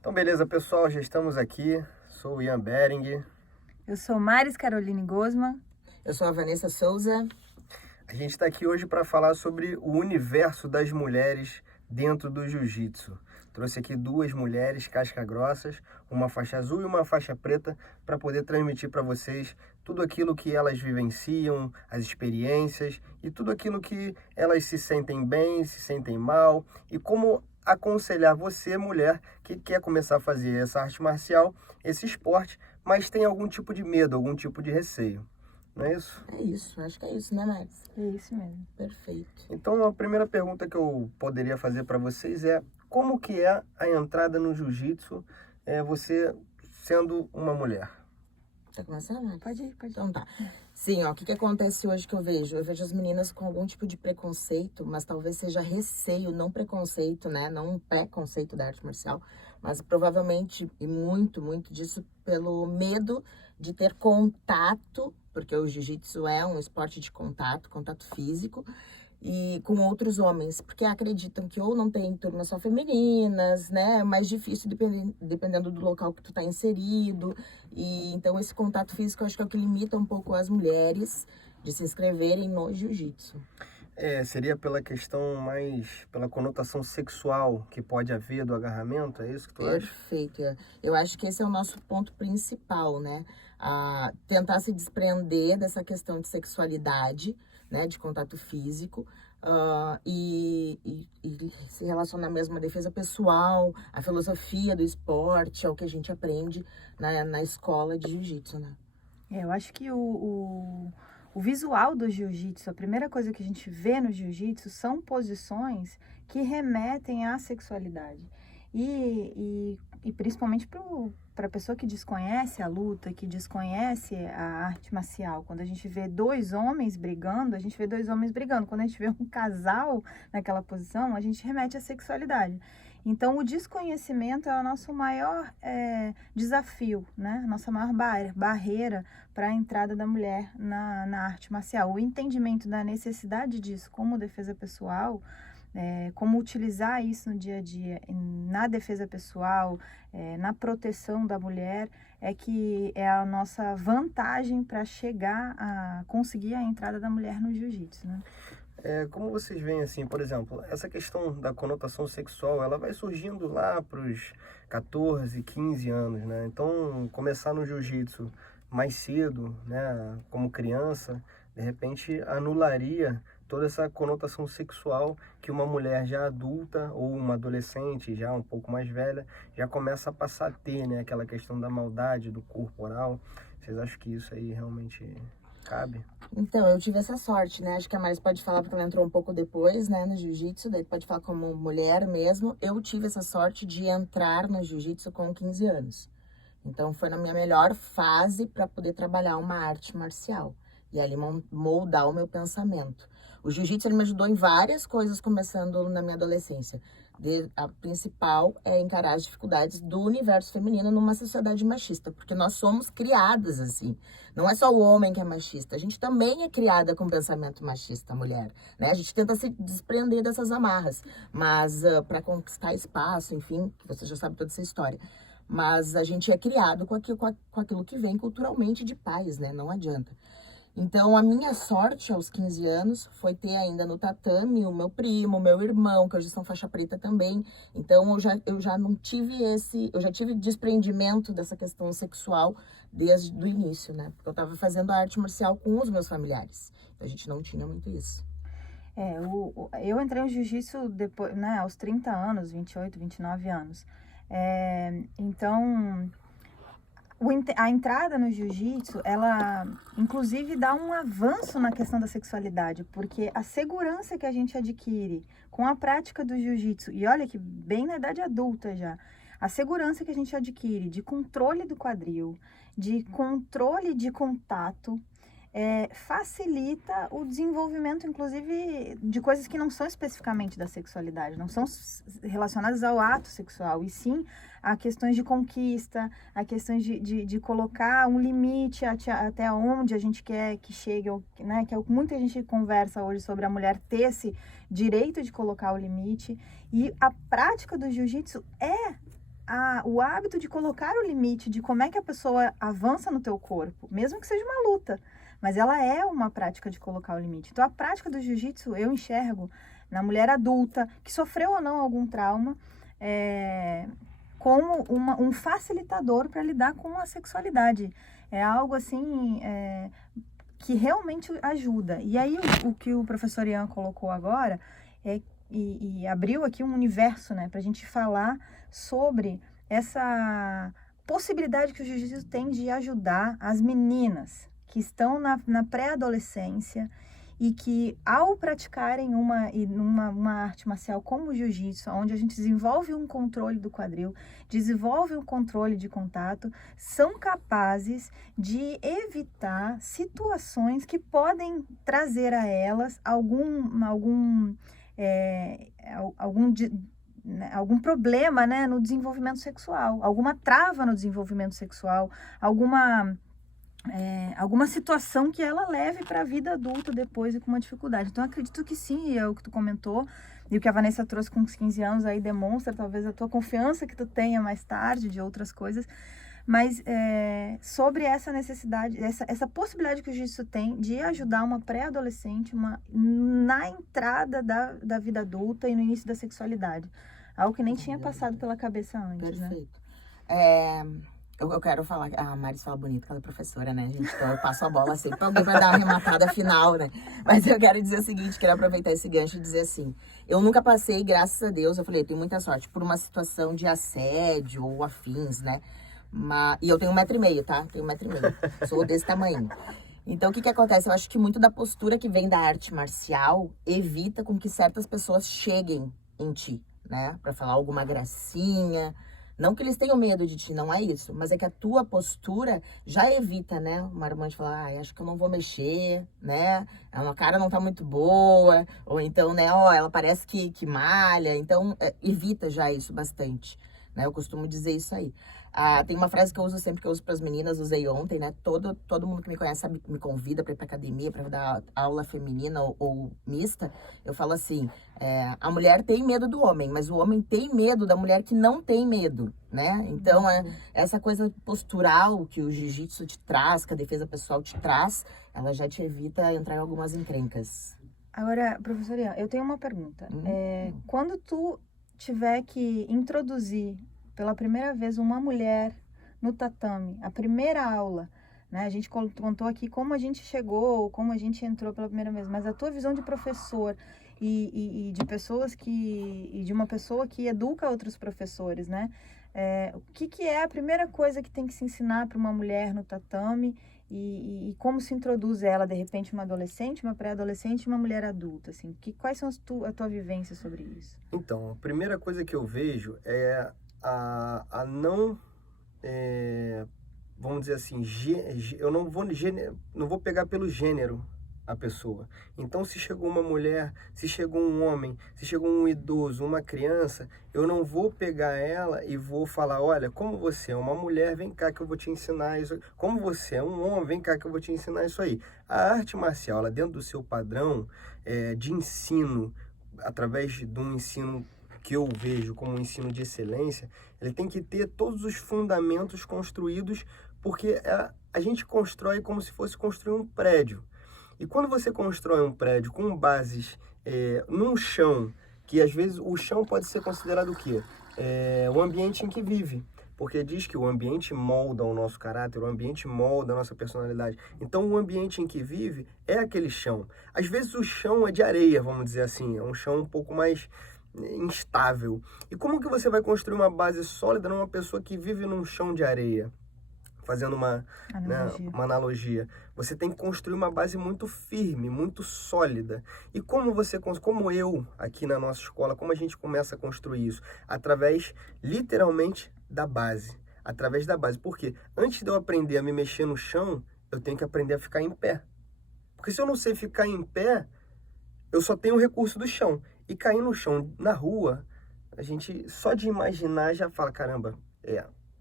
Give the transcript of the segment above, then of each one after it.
Então, beleza, pessoal, já estamos aqui. Sou o Ian Bering. Eu sou Maris Caroline Gosman. Eu sou a Vanessa Souza. A gente está aqui hoje para falar sobre o universo das mulheres dentro do jiu-jitsu. Trouxe aqui duas mulheres casca-grossas, uma faixa azul e uma faixa preta, para poder transmitir para vocês tudo aquilo que elas vivenciam, as experiências e tudo aquilo que elas se sentem bem, se sentem mal e como aconselhar você, mulher, que quer começar a fazer essa arte marcial, esse esporte, mas tem algum tipo de medo, algum tipo de receio. Não é isso? É isso, acho que é isso, né, Maris? É isso mesmo. Perfeito. Então, a primeira pergunta que eu poderia fazer para vocês é como que é a entrada no jiu-jitsu, você sendo uma mulher? Tá começando, Maris? Pode ir. Então tá. Sim, ó, o que acontece hoje que eu vejo? Eu vejo as meninas com algum tipo de preconceito, mas talvez seja receio, não preconceito, né? Não um preconceito da arte marcial, mas provavelmente, e muito, muito disso, pelo medo de ter contato, porque o jiu-jitsu é um esporte de contato físico, e com outros homens, porque acreditam que ou não tem turmas só femininas, né? É mais difícil dependendo do local que tu tá inserido. E então esse contato físico eu acho que é o que limita um pouco as mulheres de se inscreverem no jiu-jitsu. Seria pela questão mais, pela conotação sexual que pode haver do agarramento, é isso que tu acha? Perfeito. Eu acho que esse é o nosso ponto principal, né? Tentar se desprender dessa questão de sexualidade, né? De contato físico. E se relacionar mesmo à defesa pessoal, à filosofia do esporte, ao que a gente aprende na escola de jiu-jitsu, né? Eu acho que o visual do jiu-jitsu, a primeira coisa que a gente vê no jiu-jitsu são posições que remetem à sexualidade. E principalmente para a pessoa que desconhece a luta, que desconhece a arte marcial. Quando a gente vê dois homens brigando, a gente vê dois homens brigando. Quando a gente vê um casal naquela posição, a gente remete à sexualidade. Então, o desconhecimento é o nosso maior desafio, né? Nossa maior barreira para a entrada da mulher na arte marcial. O entendimento da necessidade disso como defesa pessoal, como utilizar isso no dia a dia, na defesa pessoal, na proteção da mulher, que é a nossa vantagem para chegar a conseguir a entrada da mulher no jiu-jitsu, né? Como vocês veem, assim, por exemplo, essa questão da conotação sexual, ela vai surgindo lá para os 14, 15 anos, né? Então, começar no jiu-jitsu mais cedo, né, como criança, de repente anularia toda essa conotação sexual que uma mulher já adulta ou uma adolescente já um pouco mais velha já começa a passar a ter, né? Aquela questão da maldade do corporal. Vocês acham que isso aí realmente cabe? Então, eu tive essa sorte, né? Acho que a Maris pode falar porque ela entrou um pouco depois, né, no jiu-jitsu, daí pode falar como mulher mesmo. Eu tive essa sorte de entrar no jiu-jitsu com 15 anos. Então, foi na minha melhor fase para poder trabalhar uma arte marcial e ali moldar o meu pensamento. O jiu-jitsu ele me ajudou em várias coisas, começando na minha adolescência. A principal é encarar as dificuldades do universo feminino numa sociedade machista, porque nós somos criadas assim. Não é só o homem que é machista, a gente também é criada com pensamento machista, mulher, né? A gente tenta se desprender dessas amarras, mas para conquistar espaço, enfim, você já sabe toda essa história. Mas a gente é criado com aquilo que vem culturalmente de pais, né? Não adianta. Então, a minha sorte aos 15 anos foi ter ainda no tatame o meu primo, o meu irmão, que hoje são faixa preta também. Então, eu já não tive eu já tive desprendimento dessa questão sexual desde o início, né? Porque eu tava fazendo a arte marcial com os meus familiares. Então, a gente não tinha muito isso. Eu entrei no jiu-jitsu depois, né, aos 30 anos, 28, 29 anos. Então, a entrada no jiu-jitsu, ela inclusive dá um avanço na questão da sexualidade, porque a segurança que a gente adquire com a prática do jiu-jitsu, e olha que bem na idade adulta já, a segurança que a gente adquire de controle do quadril, de controle de contato, facilita o desenvolvimento, inclusive, de coisas que não são especificamente da sexualidade, não são relacionadas ao ato sexual, e sim a questões de conquista, a questões de colocar um limite até onde a gente quer que chegue, né, que é o que muita gente conversa hoje sobre a mulher ter esse direito de colocar o limite, e a prática do jiu-jitsu é o hábito de colocar o limite de como é que a pessoa avança no teu corpo, mesmo que seja uma luta, mas ela é uma prática de colocar o limite. Então, a prática do jiu-jitsu eu enxergo na mulher adulta, que sofreu ou não algum trauma, como um facilitador para lidar com a sexualidade. É algo assim que realmente ajuda. E aí, o que o professor Ian colocou agora e abriu aqui um universo, né, para a gente falar sobre essa possibilidade que o jiu-jitsu tem de ajudar as meninas que estão na pré-adolescência e que, ao praticarem uma arte marcial como o jiu-jitsu, onde a gente desenvolve um controle do quadril, desenvolve um controle de contato, são capazes de evitar situações que podem trazer a elas algum problema, né, no desenvolvimento sexual, alguma trava no desenvolvimento sexual, alguma situação que ela leve para a vida adulta depois e com uma dificuldade. Então, acredito que sim, é o que tu comentou, e o que a Vanessa trouxe com os 15 anos aí demonstra talvez a tua confiança que tu tenha mais tarde de outras coisas, mas sobre essa necessidade, essa possibilidade que o jiu-jitsu tem de ajudar uma pré-adolescente na entrada da vida adulta e no início da sexualidade. Algo que nem tinha passado pela cabeça antes, Perfeito. né? Eu quero falar, a Maris fala bonito, que ela é professora, né, gente? Então eu passo a bola sempre pra alguém pra dar uma arrematada final, né? Mas eu quero dizer o seguinte, quero aproveitar esse gancho e dizer assim, eu nunca passei, graças a Deus, eu falei, eu tenho muita sorte, por uma situação de assédio ou afins, né? E eu tenho 1,5 m, tá? Tenho 1,5 m, sou desse tamanho. Então, o que acontece? Eu acho que muito da postura que vem da arte marcial evita com que certas pessoas cheguem em ti, né? Pra falar alguma gracinha. Não que eles tenham medo de ti, não é isso. Mas é que a tua postura já evita, né? Uma irmã de falar, acho que eu não vou mexer, né? A cara não tá muito boa. Ou então, né? Ela parece que malha. Então, evita já isso bastante, né? Eu costumo dizer isso aí. Tem uma frase que eu uso sempre, que eu uso para as meninas, usei ontem, né? Todo mundo que me conhece sabe, me convida para ir para academia, para dar aula feminina ou mista. Eu falo assim, a mulher tem medo do homem, mas o homem tem medo da mulher que não tem medo, né? Então, essa coisa postural que o jiu-jitsu te traz, que a defesa pessoal te traz, ela já te evita entrar em algumas encrencas. Agora, professora Ian, eu tenho uma pergunta. Quando tu tiver que introduzir pela primeira vez uma mulher no tatame, a primeira aula, né? A gente contou aqui como a gente chegou, como a gente entrou pela primeira vez, mas a tua visão de professor e de pessoas e de uma pessoa que educa outros professores, né? O que é a primeira coisa que tem que se ensinar para uma mulher no tatame e como se introduz ela, de repente, uma adolescente, uma pré-adolescente e uma mulher adulta, assim? Quais são a tua vivência sobre isso? Então, a primeira coisa que eu vejo é a não, vamos dizer assim, eu não vou pegar pelo gênero a pessoa. Então, se chegou uma mulher, se chegou um homem, se chegou um idoso, uma criança, eu não vou pegar ela e vou falar, olha, como você é uma mulher, vem cá que eu vou te ensinar isso. Como você é um homem, vem cá que eu vou te ensinar isso aí. A arte marcial, ela dentro do seu padrão de ensino, através de um ensino que eu vejo como um ensino de excelência, ele tem que ter todos os fundamentos construídos, porque a gente constrói como se fosse construir um prédio. E quando você constrói um prédio com bases num chão, que às vezes o chão pode ser considerado o quê? O ambiente em que vive. Porque diz que o ambiente molda o nosso caráter, o ambiente molda a nossa personalidade. Então, o ambiente em que vive é aquele chão. Às vezes o chão é de areia, vamos dizer assim, é um chão um pouco mais instável. E como que você vai construir uma base sólida numa pessoa que vive num chão de areia? Fazendo uma analogia. Você tem que construir uma base muito firme, muito sólida. E como eu, aqui na nossa escola, como a gente começa a construir isso? Através, literalmente, da base. Através da base. Porque antes de eu aprender a me mexer no chão, eu tenho que aprender a ficar em pé. Porque se eu não sei ficar em pé, eu só tenho o recurso do chão. E cair no chão, na rua, a gente, só de imaginar, já fala, caramba,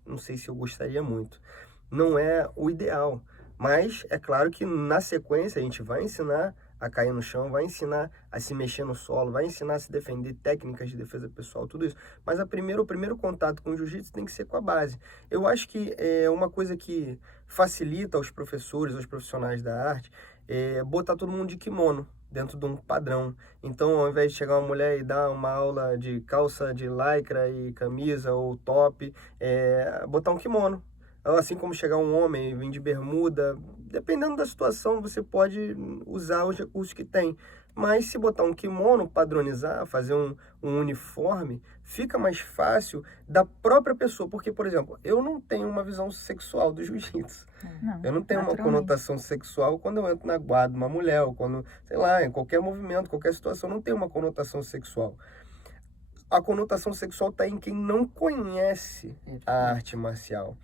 não sei se eu gostaria muito. Não é o ideal. Mas é claro que na sequência a gente vai ensinar a cair no chão, vai ensinar a se mexer no solo, vai ensinar a se defender, técnicas de defesa pessoal, tudo isso. Mas o primeiro contato com o jiu-jitsu tem que ser com a base. Eu acho que é uma coisa que facilita aos professores, aos profissionais da arte, botar todo mundo de kimono, dentro de um padrão. Então, ao invés de chegar uma mulher e dar uma aula de calça de lycra e camisa ou top, botar um kimono. Assim como chegar um homem e vir de bermuda, dependendo da situação, você pode usar os recursos que tem. Mas se botar um kimono, padronizar, fazer um uniforme, fica mais fácil da própria pessoa. Porque, por exemplo, eu não tenho uma visão sexual do jiu-jitsu. Eu não tenho uma conotação sexual quando eu entro na guarda de uma mulher, ou quando, sei lá, em qualquer movimento, qualquer situação, não tem uma conotação sexual. A conotação sexual está em quem não conhece a arte marcial.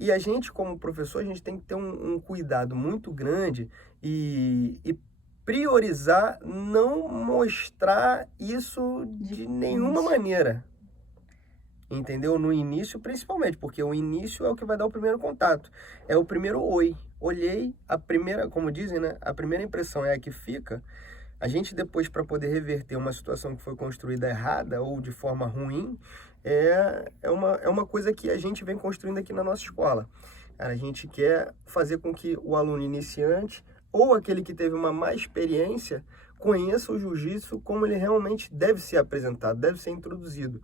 E a gente, como professor, a gente tem que ter um cuidado muito grande e priorizar não mostrar isso de nenhuma maneira. Entendeu? No início, principalmente, porque o início é o que vai dar o primeiro contato. É o primeiro oi. Olhei, a primeira, como dizem, né? A primeira impressão é a que fica. A gente depois, para poder reverter uma situação que foi construída errada ou de forma ruim, é uma coisa que a gente vem construindo aqui na nossa escola. Cara, a gente quer fazer com que o aluno iniciante ou aquele que teve uma má experiência conheça o jiu-jitsu como ele realmente deve ser apresentado, deve ser introduzido.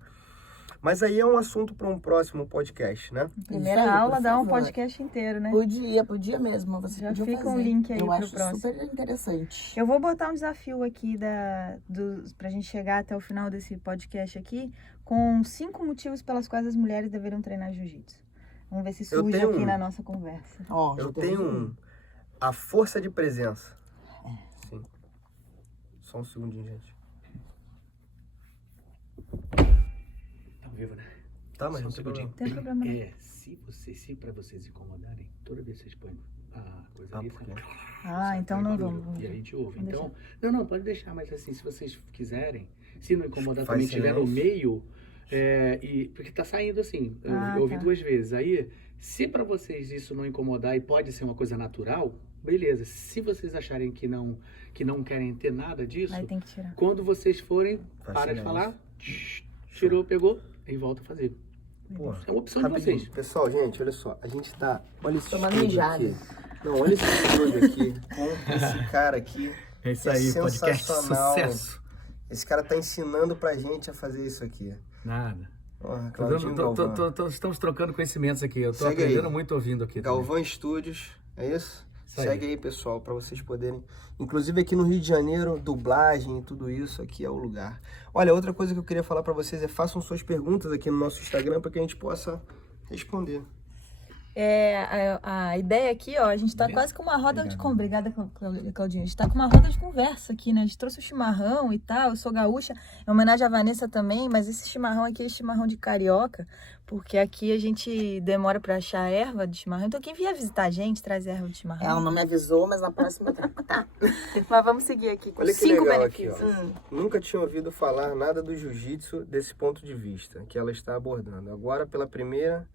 Mas aí é um assunto para um próximo podcast, né? Primeira aula dá um podcast inteiro, né? Podia mesmo. Você já podia fica fazer. Um link aí pro próximo. Eu acho super interessante. Eu vou botar um desafio aqui pra gente chegar até o final desse podcast aqui, com 5 motivos pelas quais as mulheres deveriam treinar jiu-jitsu. Vamos ver se surge aqui na nossa conversa. Eu tenho a força de presença. Sim. Só um segundinho, gente. Vivo, né? Tá, mas não tem problema. Tem problema não. Se pra vocês incomodarem, toda vez que vocês põem a coisa ali, então não vamos. E a gente ouve. Então, não, pode deixar, mas assim, se vocês quiserem, se não incomodar também, tiver no meio, porque tá saindo assim, eu ouvi 2 vezes. Aí, se pra vocês isso não incomodar e pode ser uma coisa natural, beleza. Se vocês acharem que não querem ter nada disso, aí tem que tirar. Quando vocês forem, para de falar, tirou, pegou, e volta a fazer. Pô, é uma opção de vocês. Pessoal, gente, olha só. A gente tá... Olha esse tomando estúdio mijado aqui. Não, olha esse estúdio aqui. Com esse cara aqui. É isso aí, podcast sensacional. Sucesso. Esse cara tá ensinando pra gente a fazer isso aqui. Nada. Claudinho Galvão. Estamos trocando conhecimentos aqui. Eu tô Segue aprendendo aí. muito ouvindo aqui. Galvão Studios, é isso? Segue aí. aí, pessoal, para vocês poderem... Inclusive aqui no Rio de Janeiro, dublagem e tudo isso, aqui é o lugar. Olha, outra coisa que eu queria falar para vocês é façam suas perguntas aqui no nosso Instagram para que a gente possa responder. A ideia aqui, ó, a gente tá quase com uma roda de conversa. Obrigada, Claudinha. A gente tá com uma roda de conversa aqui, né? A gente trouxe o chimarrão e tal. Eu sou gaúcha, em homenagem à Vanessa também, mas esse chimarrão aqui é chimarrão de carioca, porque aqui a gente demora pra achar erva de chimarrão. Então quem vier visitar a gente, traz erva de chimarrão. Ela não me avisou, mas na próxima eu trago, tá? Mas vamos seguir aqui com Olha que 5 legal benefícios. aqui, ó. Nunca tinha ouvido falar nada do jiu-jitsu desse ponto de vista que ela está abordando. Agora, pela primeira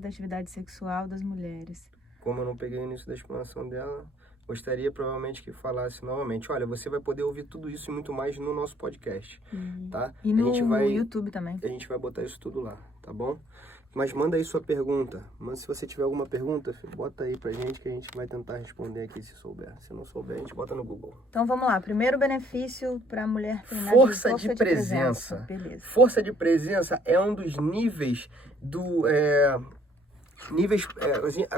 da atividade sexual das mulheres. Como eu não peguei o início da explanação dela, gostaria provavelmente que falasse novamente. Olha, você vai poder ouvir tudo isso e muito mais no nosso podcast, tá? E no YouTube também. A gente vai botar isso tudo lá, tá bom? Mas manda aí sua pergunta. Mas se você tiver alguma pergunta, filho, bota aí pra gente que a gente vai tentar responder aqui se souber. Se não souber, a gente bota no Google. Então vamos lá. Primeiro benefício para a mulher treinar força de presença. Beleza. Força de presença é um dos níveis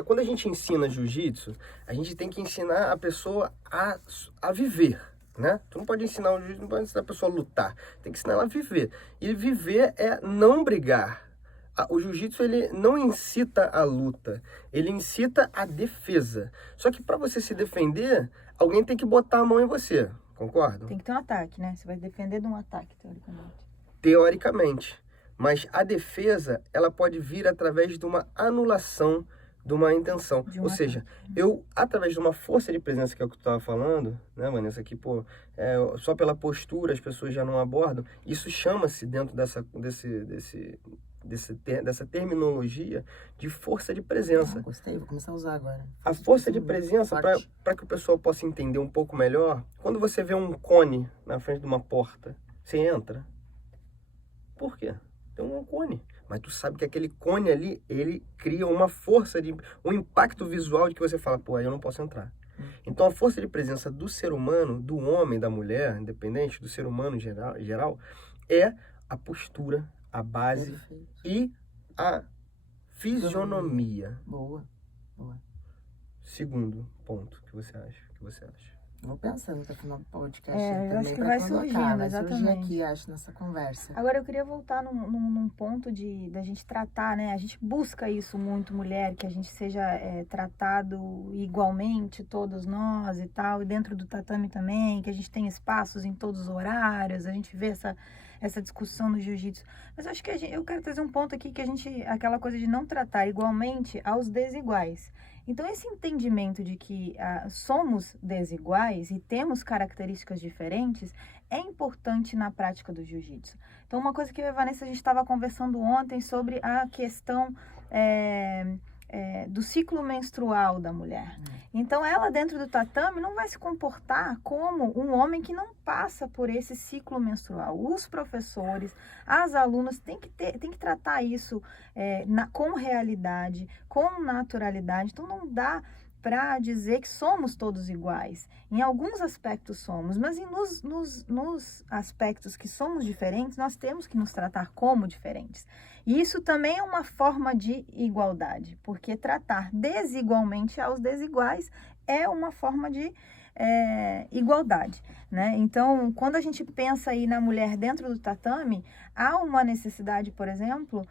quando a gente ensina jiu-jitsu, a gente tem que ensinar a pessoa a viver, né? Tu não pode ensinar o jiu-jitsu, não pode ensinar a pessoa a lutar. Tem que ensinar ela a viver. E viver é não brigar. O jiu-jitsu, ele não incita a luta, ele incita a defesa. Só que para você se defender, alguém tem que botar a mão em você, concorda? Tem que ter um ataque, né? Você vai defender de um ataque, teoricamente. Teoricamente. Mas a defesa, ela pode vir através de uma anulação de uma intenção. Ou seja, eu, através de uma força de presença, que é o que tu estava falando, né, Vanessa, que, só pela postura as pessoas já não abordam, isso chama-se dentro dessa terminologia de força de presença. Gostei, vou começar a usar agora. A força de presença, para que o pessoal possa entender um pouco melhor, quando você vê um cone na frente de uma porta, você entra. Por quê? Tem um cone. Mas tu sabe que aquele cone ali, ele cria uma força, um impacto visual de que você fala, pô, aí eu não posso entrar. Então a força de presença do ser humano, do homem, da mulher, independente, do ser humano em geral, é a postura, a base e a fisionomia. Boa. Segundo ponto, que você acha? Vou pensando até o final do podcast. Eu acho que vai surgindo, vai exatamente. surgir aqui, acho, nessa conversa. Agora, eu queria voltar num ponto da gente tratar, né? A gente busca isso muito, mulher, que a gente seja tratado igualmente, todos nós e tal, e dentro do tatame também, que a gente tem espaços em todos os horários, a gente vê essa discussão no jiu-jitsu. Mas eu acho que eu quero trazer um ponto aqui que aquela coisa de não tratar igualmente aos desiguais. Então, esse entendimento de que somos desiguais e temos características diferentes é importante na prática do jiu-jitsu. Então, uma coisa que eu e a Vanessa, a gente estava conversando ontem sobre a questão do ciclo menstrual da mulher. Então, ela dentro do tatame não vai se comportar como um homem que não passa por esse ciclo menstrual. Os professores, as alunas têm que tratar isso com realidade, com naturalidade. Então, não dá para dizer que somos todos iguais. Em alguns aspectos somos, mas nos aspectos que somos diferentes, nós temos que nos tratar como diferentes. E isso também é uma forma de igualdade, porque tratar desigualmente aos desiguais é uma forma de igualdade, né? Então, quando a gente pensa aí na mulher dentro do tatame, há uma necessidade, por exemplo,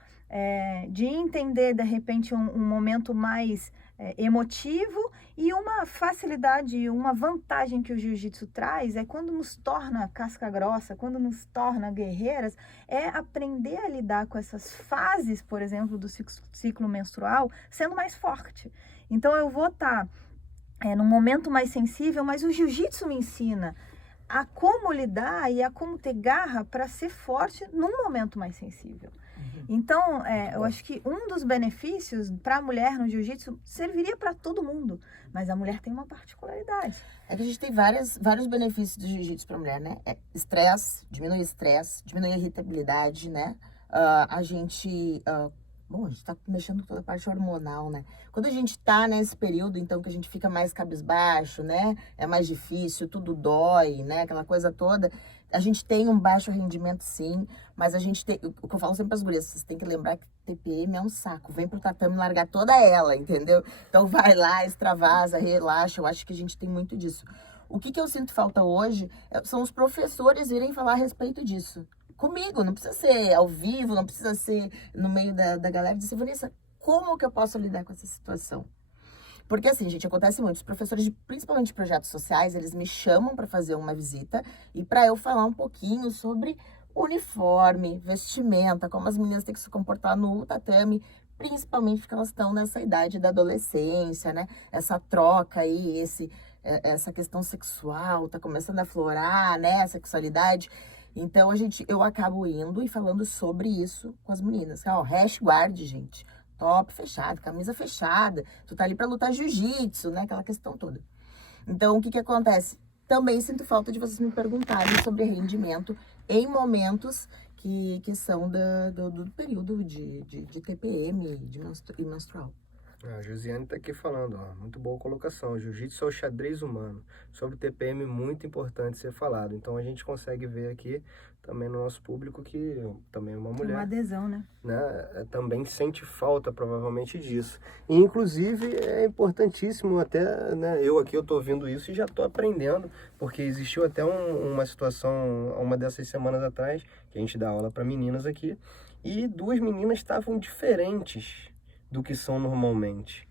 de entender, de repente, um momento mais emotivo e uma facilidade, uma vantagem que o jiu-jitsu traz quando nos torna casca grossa, quando nos torna guerreiras, aprender a lidar com essas fases, por exemplo, do ciclo menstrual, sendo mais forte. Então, eu vou estar num momento mais sensível, mas o jiu-jitsu me ensina a como lidar e a como ter garra para ser forte num momento mais sensível. Então, eu acho que um dos benefícios para a mulher no jiu-jitsu serviria para todo mundo, mas a mulher tem uma particularidade. É que a gente tem vários benefícios do jiu-jitsu para a mulher, né? Estresse, diminui a irritabilidade, né? A gente tá mexendo com toda a parte hormonal, né? Quando a gente tá nesse período, então, que a gente fica mais cabisbaixo, né? É mais difícil, tudo dói, né? Aquela coisa toda. A gente tem um baixo rendimento, sim, mas a gente tem... O que eu falo sempre para as gurias, vocês têm que lembrar que TPM é um saco. Vem pro tatame largar toda ela, entendeu? Então, vai lá, extravasa, relaxa. Eu acho que a gente tem muito disso. O que eu sinto falta hoje são os professores virem falar a respeito disso. Comigo, não precisa ser ao vivo, não precisa ser no meio da galera. Dizer, Vanessa, como que eu posso lidar com essa situação? Porque assim, gente, acontece muito. Os professores, principalmente de projetos sociais, eles me chamam para fazer uma visita e para eu falar um pouquinho sobre uniforme, vestimenta, como as meninas têm que se comportar no tatame, principalmente porque elas estão nessa idade da adolescência, né? Essa troca aí, essa questão sexual, tá começando a aflorar, né? A sexualidade. Então, eu acabo indo e falando sobre isso com as meninas. Hash guard, gente. Top fechado, camisa fechada. Tu tá ali pra lutar jiu-jitsu, né? Aquela questão toda. Então, o que acontece? Também sinto falta de vocês me perguntarem sobre rendimento em momentos que são do período de TPM e menstrual. A Josiane está aqui falando, muito boa colocação. Jiu-jitsu é o xadrez humano. Sobre o TPM, muito importante ser falado. Então, a gente consegue ver aqui também no nosso público que também é uma mulher. Uma adesão, né? Também sente falta, provavelmente, disso. E, inclusive, é importantíssimo até, né? Eu estou ouvindo isso e já estou aprendendo, porque existiu até uma situação, uma dessas semanas atrás, que a gente dá aula para meninas aqui, e duas meninas estavam diferentes do que são normalmente.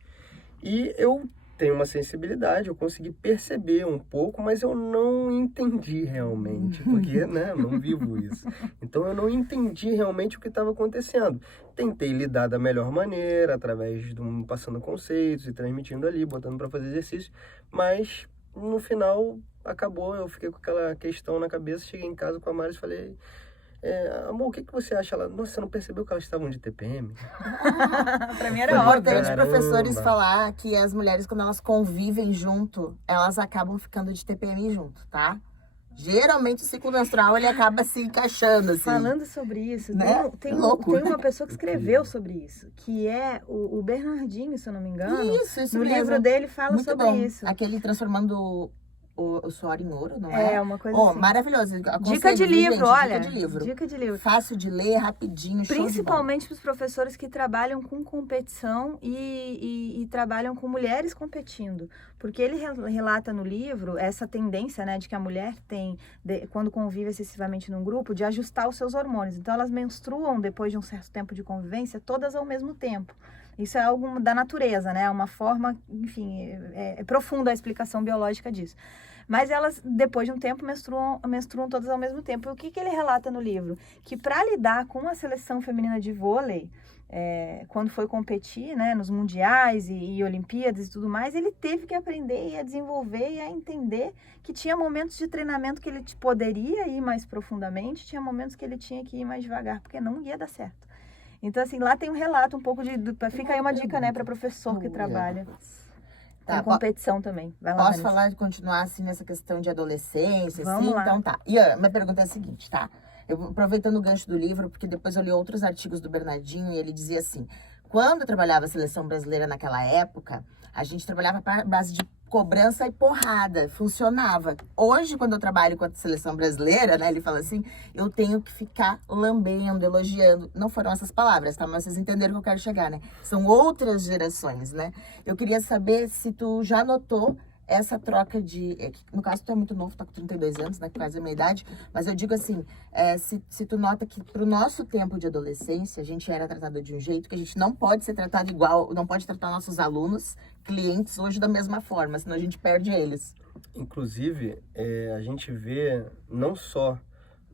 E eu tenho uma sensibilidade, eu consegui perceber um pouco, mas eu não entendi realmente, porque, né, eu não vivo isso. Então eu não entendi realmente o que estava acontecendo. Tentei lidar da melhor maneira, através de passando conceitos e transmitindo ali, botando para fazer exercício, mas no final acabou, eu fiquei com aquela questão na cabeça, cheguei em casa com a Mari e falei... amor, o que você acha? Ela, nossa, você não percebeu que elas estavam de TPM? Pra mim É era óbvio. importante professores falar que as mulheres, quando elas convivem junto, elas acabam ficando de TPM junto, tá? Geralmente o ciclo menstrual ele acaba se encaixando, assim. Falando sobre isso, Né? tem Louco. uma pessoa que escreveu sobre isso, que é o Bernardinho, se eu não me engano. Isso No mesmo. livro dele fala Muito sobre bom. isso. Aquele transformando o suor em ouro, não é? É, uma coisa assim. Maravilhoso. Dica de livro, gente, olha. Dica de livro. Dica de livro. Fácil de ler, rapidinho, show de bola. Principalmente para os professores que trabalham com competição e trabalham com mulheres competindo. Porque ele relata no livro essa tendência, né, de que a mulher tem, quando convive excessivamente num grupo, de ajustar os seus hormônios. Então, elas menstruam depois de um certo tempo de convivência, todas ao mesmo tempo. Isso é algo da natureza, né? É uma forma, enfim, é profunda a explicação biológica disso. Mas elas, depois de um tempo, menstruam todas ao mesmo tempo. E o que ele relata no livro? Que para lidar com a seleção feminina de vôlei, quando foi competir, né, nos mundiais e Olimpíadas e tudo mais, ele teve que aprender e a desenvolver e a entender que tinha momentos de treinamento que ele poderia ir mais profundamente, tinha momentos que ele tinha que ir mais devagar, porque não ia dar certo. Então, assim, lá tem um relato um pouco fica aí uma dica, né, para professor que trabalha com competição também. Vai lá, posso continuar assim nessa questão de adolescência? Vamos assim? lá. Então tá. E a minha pergunta é a seguinte, tá? Eu aproveitando o gancho do livro, porque depois eu li outros artigos do Bernardinho e ele dizia assim: quando eu trabalhava a seleção brasileira naquela época, a gente trabalhava para base de cobrança e porrada, funcionava. Hoje, quando eu trabalho com a seleção brasileira, né, ele fala assim, eu tenho que ficar lambendo, elogiando. Não foram essas palavras, tá? Mas vocês entenderam que eu quero chegar, né? São outras gerações, né? Eu queria saber se tu já notou essa troca no caso tu é muito novo, tá com 32 anos, né, que quase a minha idade, mas eu digo assim, se tu nota que pro nosso tempo de adolescência, a gente era tratado de um jeito que a gente não pode ser tratado igual, não pode tratar nossos alunos, clientes hoje da mesma forma, senão a gente perde eles. Inclusive, a gente vê não só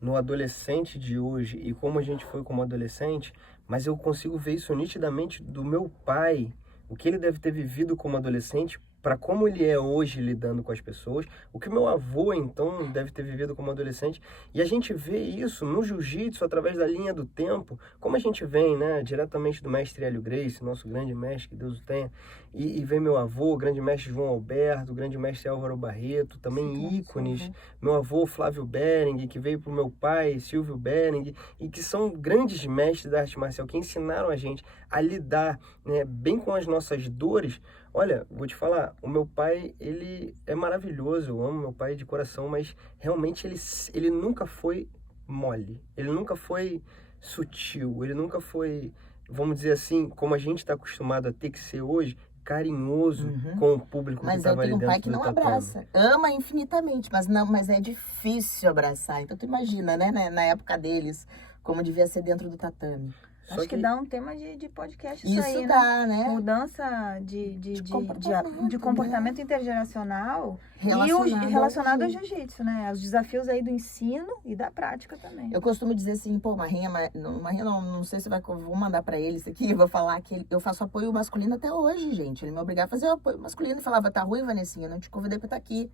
no adolescente de hoje e como a gente foi como adolescente, mas eu consigo ver isso nitidamente do meu pai, o que ele deve ter vivido como adolescente, para como ele é hoje lidando com as pessoas, o que meu avô, então, deve ter vivido como adolescente. E a gente vê isso no jiu-jitsu, através da linha do tempo, como a gente vem, né, diretamente do mestre Hélio Gracie, nosso grande mestre, que Deus o tenha, e vem meu avô, o grande mestre João Alberto, o grande mestre Álvaro Barreto, também ícones, meu avô Flávio Bering, que veio pro meu pai, Silvio Bering, e que são grandes mestres da arte marcial, que ensinaram a gente a lidar, né, bem com as nossas dores. Olha, vou te falar, o meu pai, ele é maravilhoso, eu amo meu pai de coração, mas realmente ele nunca foi mole, ele nunca foi sutil, ele nunca foi, vamos dizer assim, como a gente está acostumado a ter que ser hoje, carinhoso com o público que estava ali dentro do tatame. Mas eu tenho um pai que não abraça, ama infinitamente, mas é difícil abraçar. Então tu imagina, né, na época deles, como devia ser dentro do tatame. Acho que dá um tema de podcast isso aí, dá, né? Mudança de comportamento intergeracional relacionado ao jiu-jitsu, né? Os desafios aí do ensino e da prática também. Eu costumo dizer assim, pô, Marrinha não sei se vou mandar pra ele isso aqui, vou falar que eu faço apoio masculino até hoje, gente. Ele me obrigava a fazer o apoio masculino e falava, tá ruim, Vanessinha, não te convidei pra estar aqui.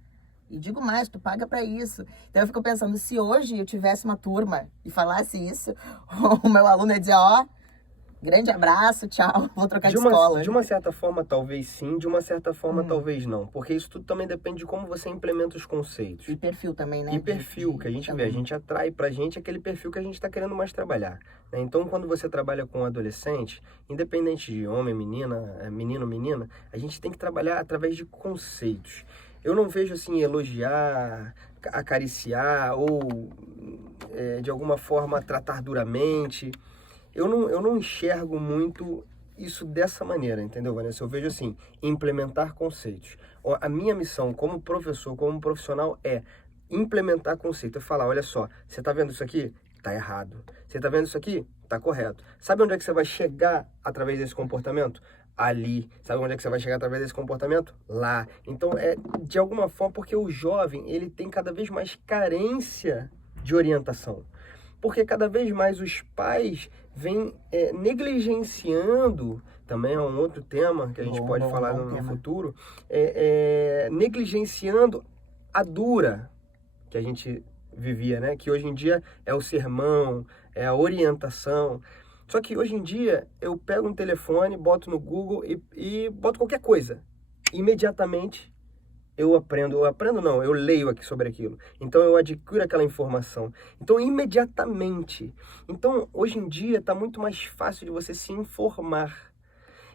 E digo mais, tu paga pra isso. Então eu fico pensando, se hoje eu tivesse uma turma e falasse isso, o meu aluno ia dizer, grande abraço, tchau, vou trocar de escola. De uma certa forma, talvez sim, de uma certa forma, talvez não. Porque isso tudo também depende de como você implementa os conceitos. E perfil também, né? E perfil que a gente vê. A gente atrai pra gente aquele perfil que a gente tá querendo mais trabalhar. Né? Então, quando você trabalha com adolescente, independente de homem, menina, menino, menina, a gente tem que trabalhar através de conceitos. Eu não vejo assim elogiar, acariciar ou de alguma forma tratar duramente. Eu não enxergo muito isso dessa maneira, entendeu, Vanessa? Eu vejo assim, implementar conceitos. A minha missão como professor, como profissional é implementar conceito. É falar, olha só, você tá vendo isso aqui? Tá errado. Você tá vendo isso aqui? Tá correto. Sabe onde é que você vai chegar através desse comportamento? Ali. Sabe onde é que você vai chegar através desse comportamento? Lá. Então, de alguma forma, porque o jovem, ele tem cada vez mais carência de orientação. Porque cada vez mais os pais vêm negligenciando, também é um outro tema que a gente pode falar no futuro, negligenciando a dura, que a gente vivia, né? Que hoje em dia é o sermão, é a orientação. Só que hoje em dia eu pego um telefone, boto no Google e boto qualquer coisa. Imediatamente eu aprendo não, eu leio aqui sobre aquilo. Então eu adquiro aquela informação. Então imediatamente. Então hoje em dia está muito mais fácil de você se informar.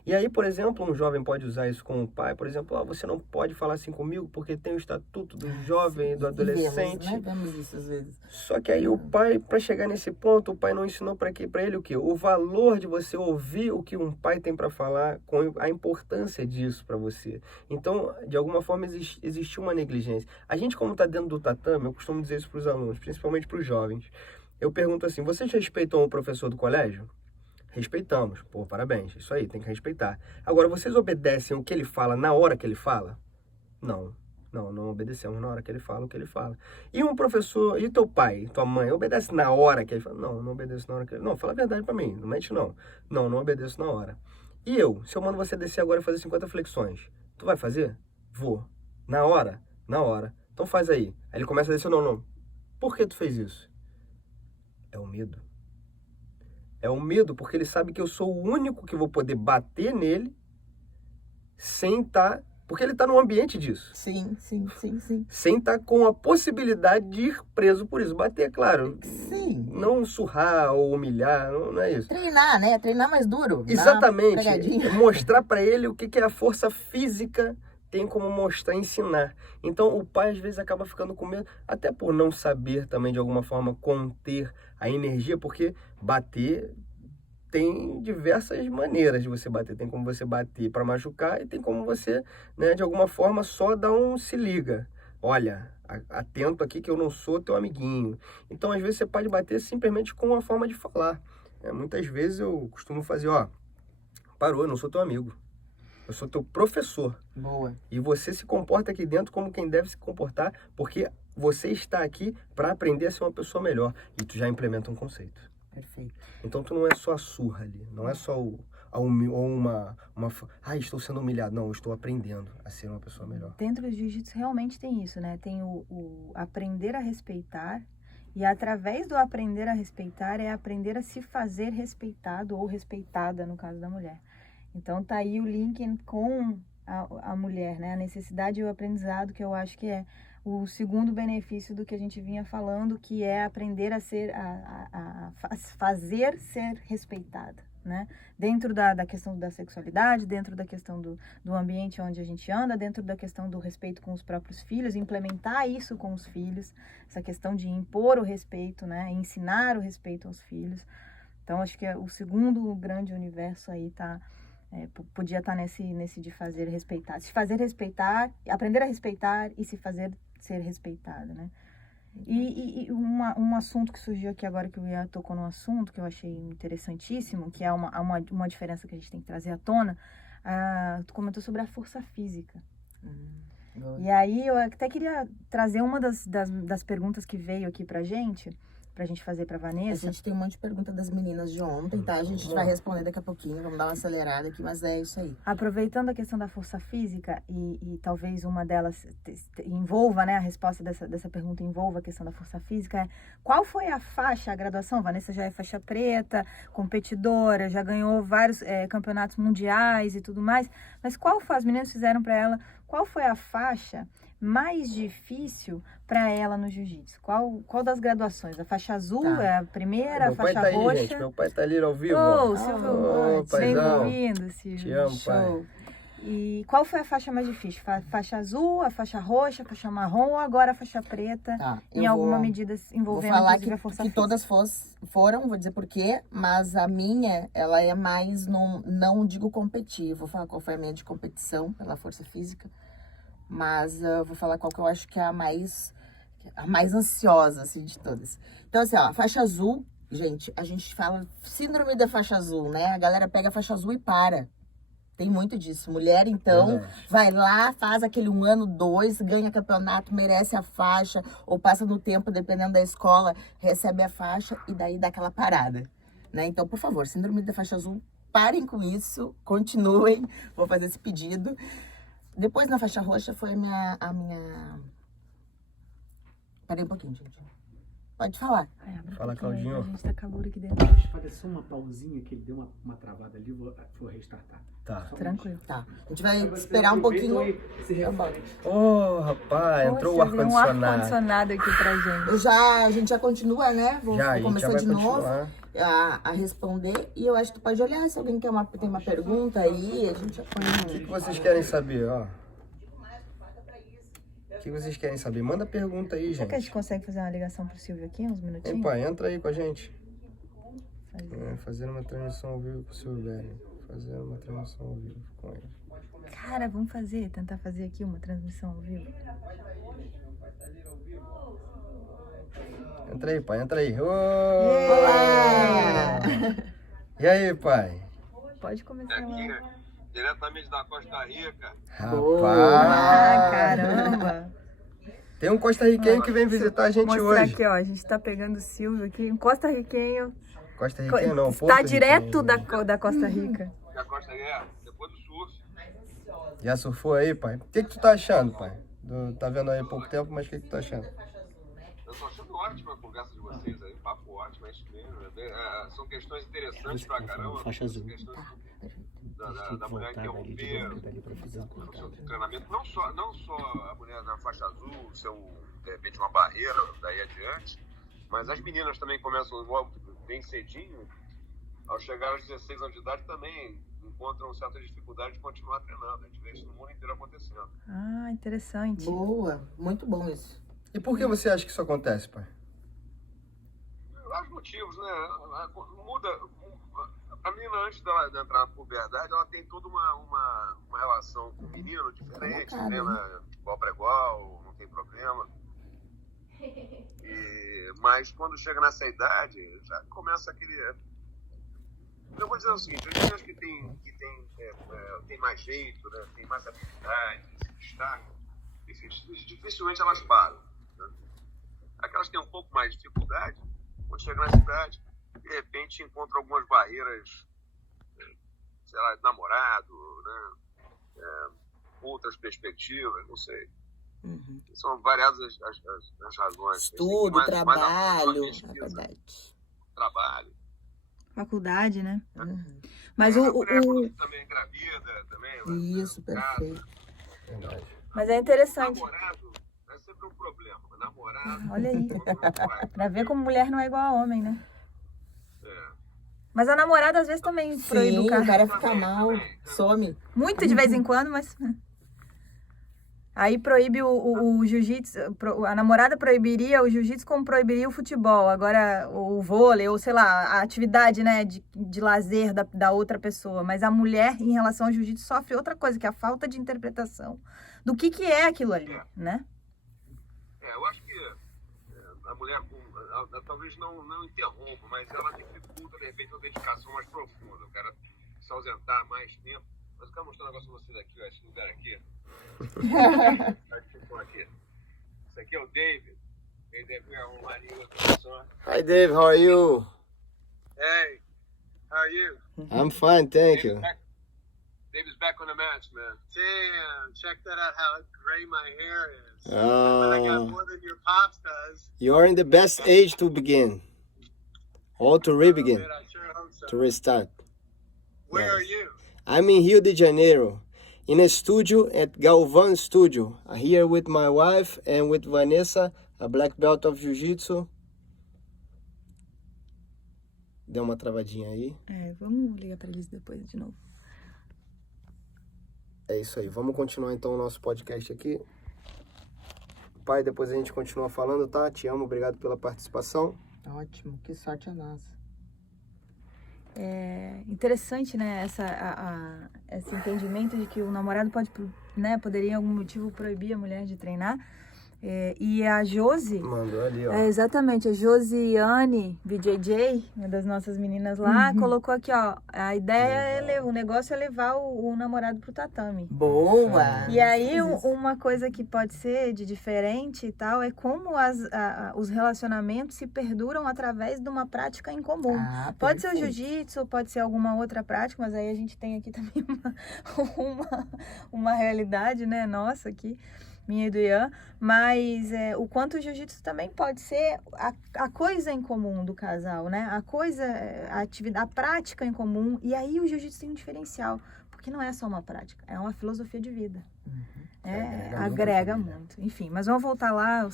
E aí, por exemplo, um jovem pode usar isso com o pai, por exemplo, você não pode falar assim comigo porque tem o estatuto do jovem, do adolescente. Vemos, né? Vemos isso às vezes. Só que aí o pai, para chegar nesse ponto, o pai não ensinou para ele o quê? O valor de você ouvir o que um pai tem para falar, com a importância disso para você. Então, de alguma forma, existiu uma negligência. A gente, como está dentro do tatame, eu costumo dizer isso para os alunos, principalmente para os jovens. Eu pergunto assim, vocês respeitam o professor do colégio? Respeitamos. Pô, parabéns. Isso aí, tem que respeitar. Agora, vocês obedecem o que ele fala na hora que ele fala? Não. Não obedecemos na hora que ele fala o que ele fala. E um professor, e teu pai, tua mãe, obedece na hora que ele fala? Não obedeço na hora que ele... Não, fala a verdade pra mim, não mente não. Não obedeço na hora. E eu, se eu mando você descer agora e fazer 50 flexões, tu vai fazer? Vou. Na hora? Na hora. Então faz aí. Aí ele começa a descer, não. Por que tu fez isso? É o medo. É o medo porque ele sabe que eu sou o único que vou poder bater nele sem estar... Porque ele está num ambiente disso. Sim. Sem estar com a possibilidade de ir preso por isso. Bater, claro. Sim. Não surrar ou humilhar, não é isso. Treinar, né? Treinar mais duro. Exatamente. Mostrar para ele o que é a força física, tem como mostrar, ensinar. Então o pai às vezes acaba ficando com medo, até por não saber também de alguma forma conter a energia, porque bater tem diversas maneiras de você bater. Tem como você bater para machucar e tem como você, né, de alguma forma só dar um se liga. Olha, atento aqui que eu não sou teu amiguinho. Então às vezes você pode bater simplesmente com uma forma de falar. Muitas vezes eu costumo fazer, parou, eu não sou teu amigo. Eu sou teu professor. Boa. E você se comporta aqui dentro como quem deve se comportar, porque você está aqui para aprender a ser uma pessoa melhor. E tu já implementa um conceito. Perfeito. Então tu não é só a surra ali, não é só estou sendo humilhado. Não, eu estou aprendendo a ser uma pessoa melhor. Dentro do jiu-jitsu realmente tem isso, né? Tem o aprender a respeitar, e através do aprender a respeitar é aprender a se fazer respeitado ou respeitada, no caso da mulher. Então tá aí o link com a mulher, né? A necessidade e o aprendizado, que eu acho que é o segundo benefício do que a gente vinha falando, que é aprender a ser, fazer ser respeitada, né? Dentro da questão da sexualidade, dentro da questão do ambiente onde a gente anda, dentro da questão do respeito com os próprios filhos, implementar isso com os filhos, essa questão de impor o respeito, né? Ensinar o respeito aos filhos. Então, acho que o segundo grande universo aí podia estar nesse de fazer respeitar. Se fazer respeitar, aprender a respeitar e se fazer ser respeitado, né? E um assunto que surgiu aqui agora, que o Ian tocou num assunto que eu achei interessantíssimo, que é uma diferença que a gente tem que trazer à tona. Tu comentou sobre a força física. E aí eu até queria trazer uma das perguntas que veio aqui pra gente fazer pra Vanessa. A gente tem um monte de pergunta das meninas de ontem, tá? A gente vai responder daqui a pouquinho, vamos dar uma acelerada aqui, mas é isso aí. Aproveitando a questão da força física, e talvez uma delas envolva, né, a resposta dessa pergunta envolva a questão da força física, qual foi a faixa, a graduação? Vanessa já é faixa preta, competidora, já ganhou vários campeonatos mundiais e tudo mais, mas as meninas fizeram pra ela, qual foi a faixa mais difícil para ela no jiu-jitsu? Qual das graduações? A faixa azul é a primeira, a faixa roxa? Meu pai tá ali, gente. Meu pai tá ali ao vivo. Silvio, bem-vindo, Silvio. Te amo, show. Pai. E qual foi a faixa mais difícil? Faixa azul, a faixa roxa, a faixa marrom ou agora a faixa preta? Em alguma medida envolvendo inclusive a força física? Todas foram, vou dizer por quê, mas a minha, ela é mais, não digo competir, vou falar qual foi a minha de competição pela força física, mas vou falar qual que eu acho que é a mais ansiosa, assim, de todas. Então, assim, a faixa azul, gente, a gente fala síndrome da faixa azul, né? A galera pega a faixa azul e para. Tem muito disso. Mulher, então, vai lá, faz aquele 1 ano, 2, ganha campeonato, merece a faixa, ou passa no tempo, dependendo da escola, recebe a faixa e daí dá aquela parada, né? Então, por favor, síndrome da faixa azul, parem com isso, continuem, vou fazer esse pedido. Depois, na faixa roxa, foi a minha... Parei um pouquinho, gente. Pode falar. Ai, abre um Fala, pouquinho aí, Claudinho. A gente tá calor aqui dentro. Olha, só uma pausinha que ele deu uma travada ali, vou restartar. Tá. Só um Tranquilo. Tá. A gente vai esperar um pouquinho. Ô, rapaz, entrou o Poxa, veio um ar-condicionado. ar-condicionado aqui pra gente. A gente já continua, né? Vou Já, a gente já começar vai de novo continuar. a responder. E eu acho que tu pode olhar se alguém tem uma pergunta aí, a gente já põe. O que vocês querem saber, ó? O que vocês querem saber? Manda pergunta aí, Será que a gente. gente consegue fazer uma ligação pro Silvio aqui, uns minutinhos? Hein, pai, entra aí com a gente. Fazer. Fazer uma transmissão ao vivo com o seu velho. Fazer uma transmissão ao vivo com ele. Cara, vamos tentar fazer aqui uma transmissão ao vivo. Entra aí, pai, entra aí. Ô! Olá! E aí, pai? Pode começar lá. Diretamente da Costa Rica. Ah, Rapaz! caramba! Tem um costarriquenho que vem visitar a gente Mostrar hoje. aqui, ó. A gente tá pegando o Silvio aqui, um costarriquenho. Costarriquenho não, Está Porto direto Riquenho. da Costa Rica. Da Costa Rica, depois do surf. Já surfou aí, pai? O que tu tá achando, pai? Tá vendo aí há pouco tempo, mas o que tu tá achando? Eu tô achando ótima a conversa de vocês aí, papo ótimo, é isso mesmo. São questões interessantes pra caramba. Faixa azul. Questões da mulher interromper no seu treinamento. Não só a mulher na faixa azul, de repente uma barreira daí adiante, mas as meninas também começam bem cedinho. Ao chegar aos 16 anos de idade também encontram certa dificuldade de continuar treinando. A gente vê isso no mundo inteiro acontecendo. Ah, interessante. Boa, muito bom isso. E por que você acha que isso acontece, pai? Vários motivos, né? Muda. A menina, antes dela entrar na puberdade, ela tem toda uma relação com o menino diferente, né? Igual para igual, não tem problema. Mas quando chega nessa idade, já começa aquele... Eu vou dizer o seguinte, as meninas que tem mais jeito, né? Tem mais habilidade, se destacam, dificilmente elas param. Né? Aquelas que têm um pouco mais de dificuldade, quando chegam nessa idade, de repente encontram algumas barreiras, sei lá, de namorado, né? Outras perspectivas, não sei. Uhum. São variadas as razões. Estudo, trabalho, pesquisa, é verdade. trabalho. Faculdade, né? Uhum. Mas A mulher quando também engravida, também. Isso, perfeito. Verdade. Mas é interessante. Namorado é sempre um problema. Namorado. Olha aí. vai. Pra ver como mulher não é igual a homem, né? É. Mas a namorada às vezes também proíbe Sim, o cara. o cara fica mal, some. Muito de vez em quando, mas... Aí proíbe o jiu-jitsu, a namorada proibiria o jiu-jitsu como proibiria o futebol. Agora o vôlei, ou sei lá, a atividade, né, de lazer da outra pessoa. Mas a mulher, em relação ao jiu-jitsu, sofre outra coisa, que é a falta de interpretação do que é aquilo ali, né? Eu acho que a mulher ela talvez não interrompa, mas ela dificulta, de repente, uma dedicação mais profunda. O cara se ausentar mais tempo. Mas eu quero mostrar um negócio pra vocês aqui, ó, esse lugar aqui. Aqui. Isso aqui é o David. Ele deve arrumar a língua só. Hi, Dave, how are you? Hey, how are you? I'm fine, thank you. David's back on the match, man. Damn, check that out, how gray my hair is. I got more than your pops does. You're in the best age to begin. Or to re-begin, Man, I sure hope so. to restart. Where are you? I'm in Rio de Janeiro, in a studio at Galvan Studio. Here with my wife and with Vanessa, a black belt of Jiu-Jitsu. Deu uma travadinha aí. Vamos ligar pra eles depois de novo. É isso aí. Vamos continuar então o nosso podcast aqui. Pai, depois a gente continua falando, tá? Te amo, obrigado pela participação. Ótimo, que sorte a nossa. É interessante, né, esse entendimento de que o namorado poderia, em algum motivo, proibir a mulher de treinar. E a Josi... Mandou ali, ó. Exatamente, a Josiane BJJ, uma das nossas meninas lá, colocou aqui, ó, a ideia o negócio é levar o namorado pro tatame. Boa! E aí, uma coisa que pode ser de diferente e tal, é como os relacionamentos se perduram através de uma prática em comum. Pode ser o jiu-jitsu, pode ser alguma outra prática, mas aí a gente tem aqui também uma realidade, né, nossa aqui. minha e do Ian, mas o quanto o jiu-jitsu também pode ser a coisa em comum do casal, né? A coisa, a atividade, a prática em comum. E aí o jiu-jitsu tem um diferencial, porque não é só uma prática, é uma filosofia de vida. Agrega muito. Enfim, mas vamos voltar lá.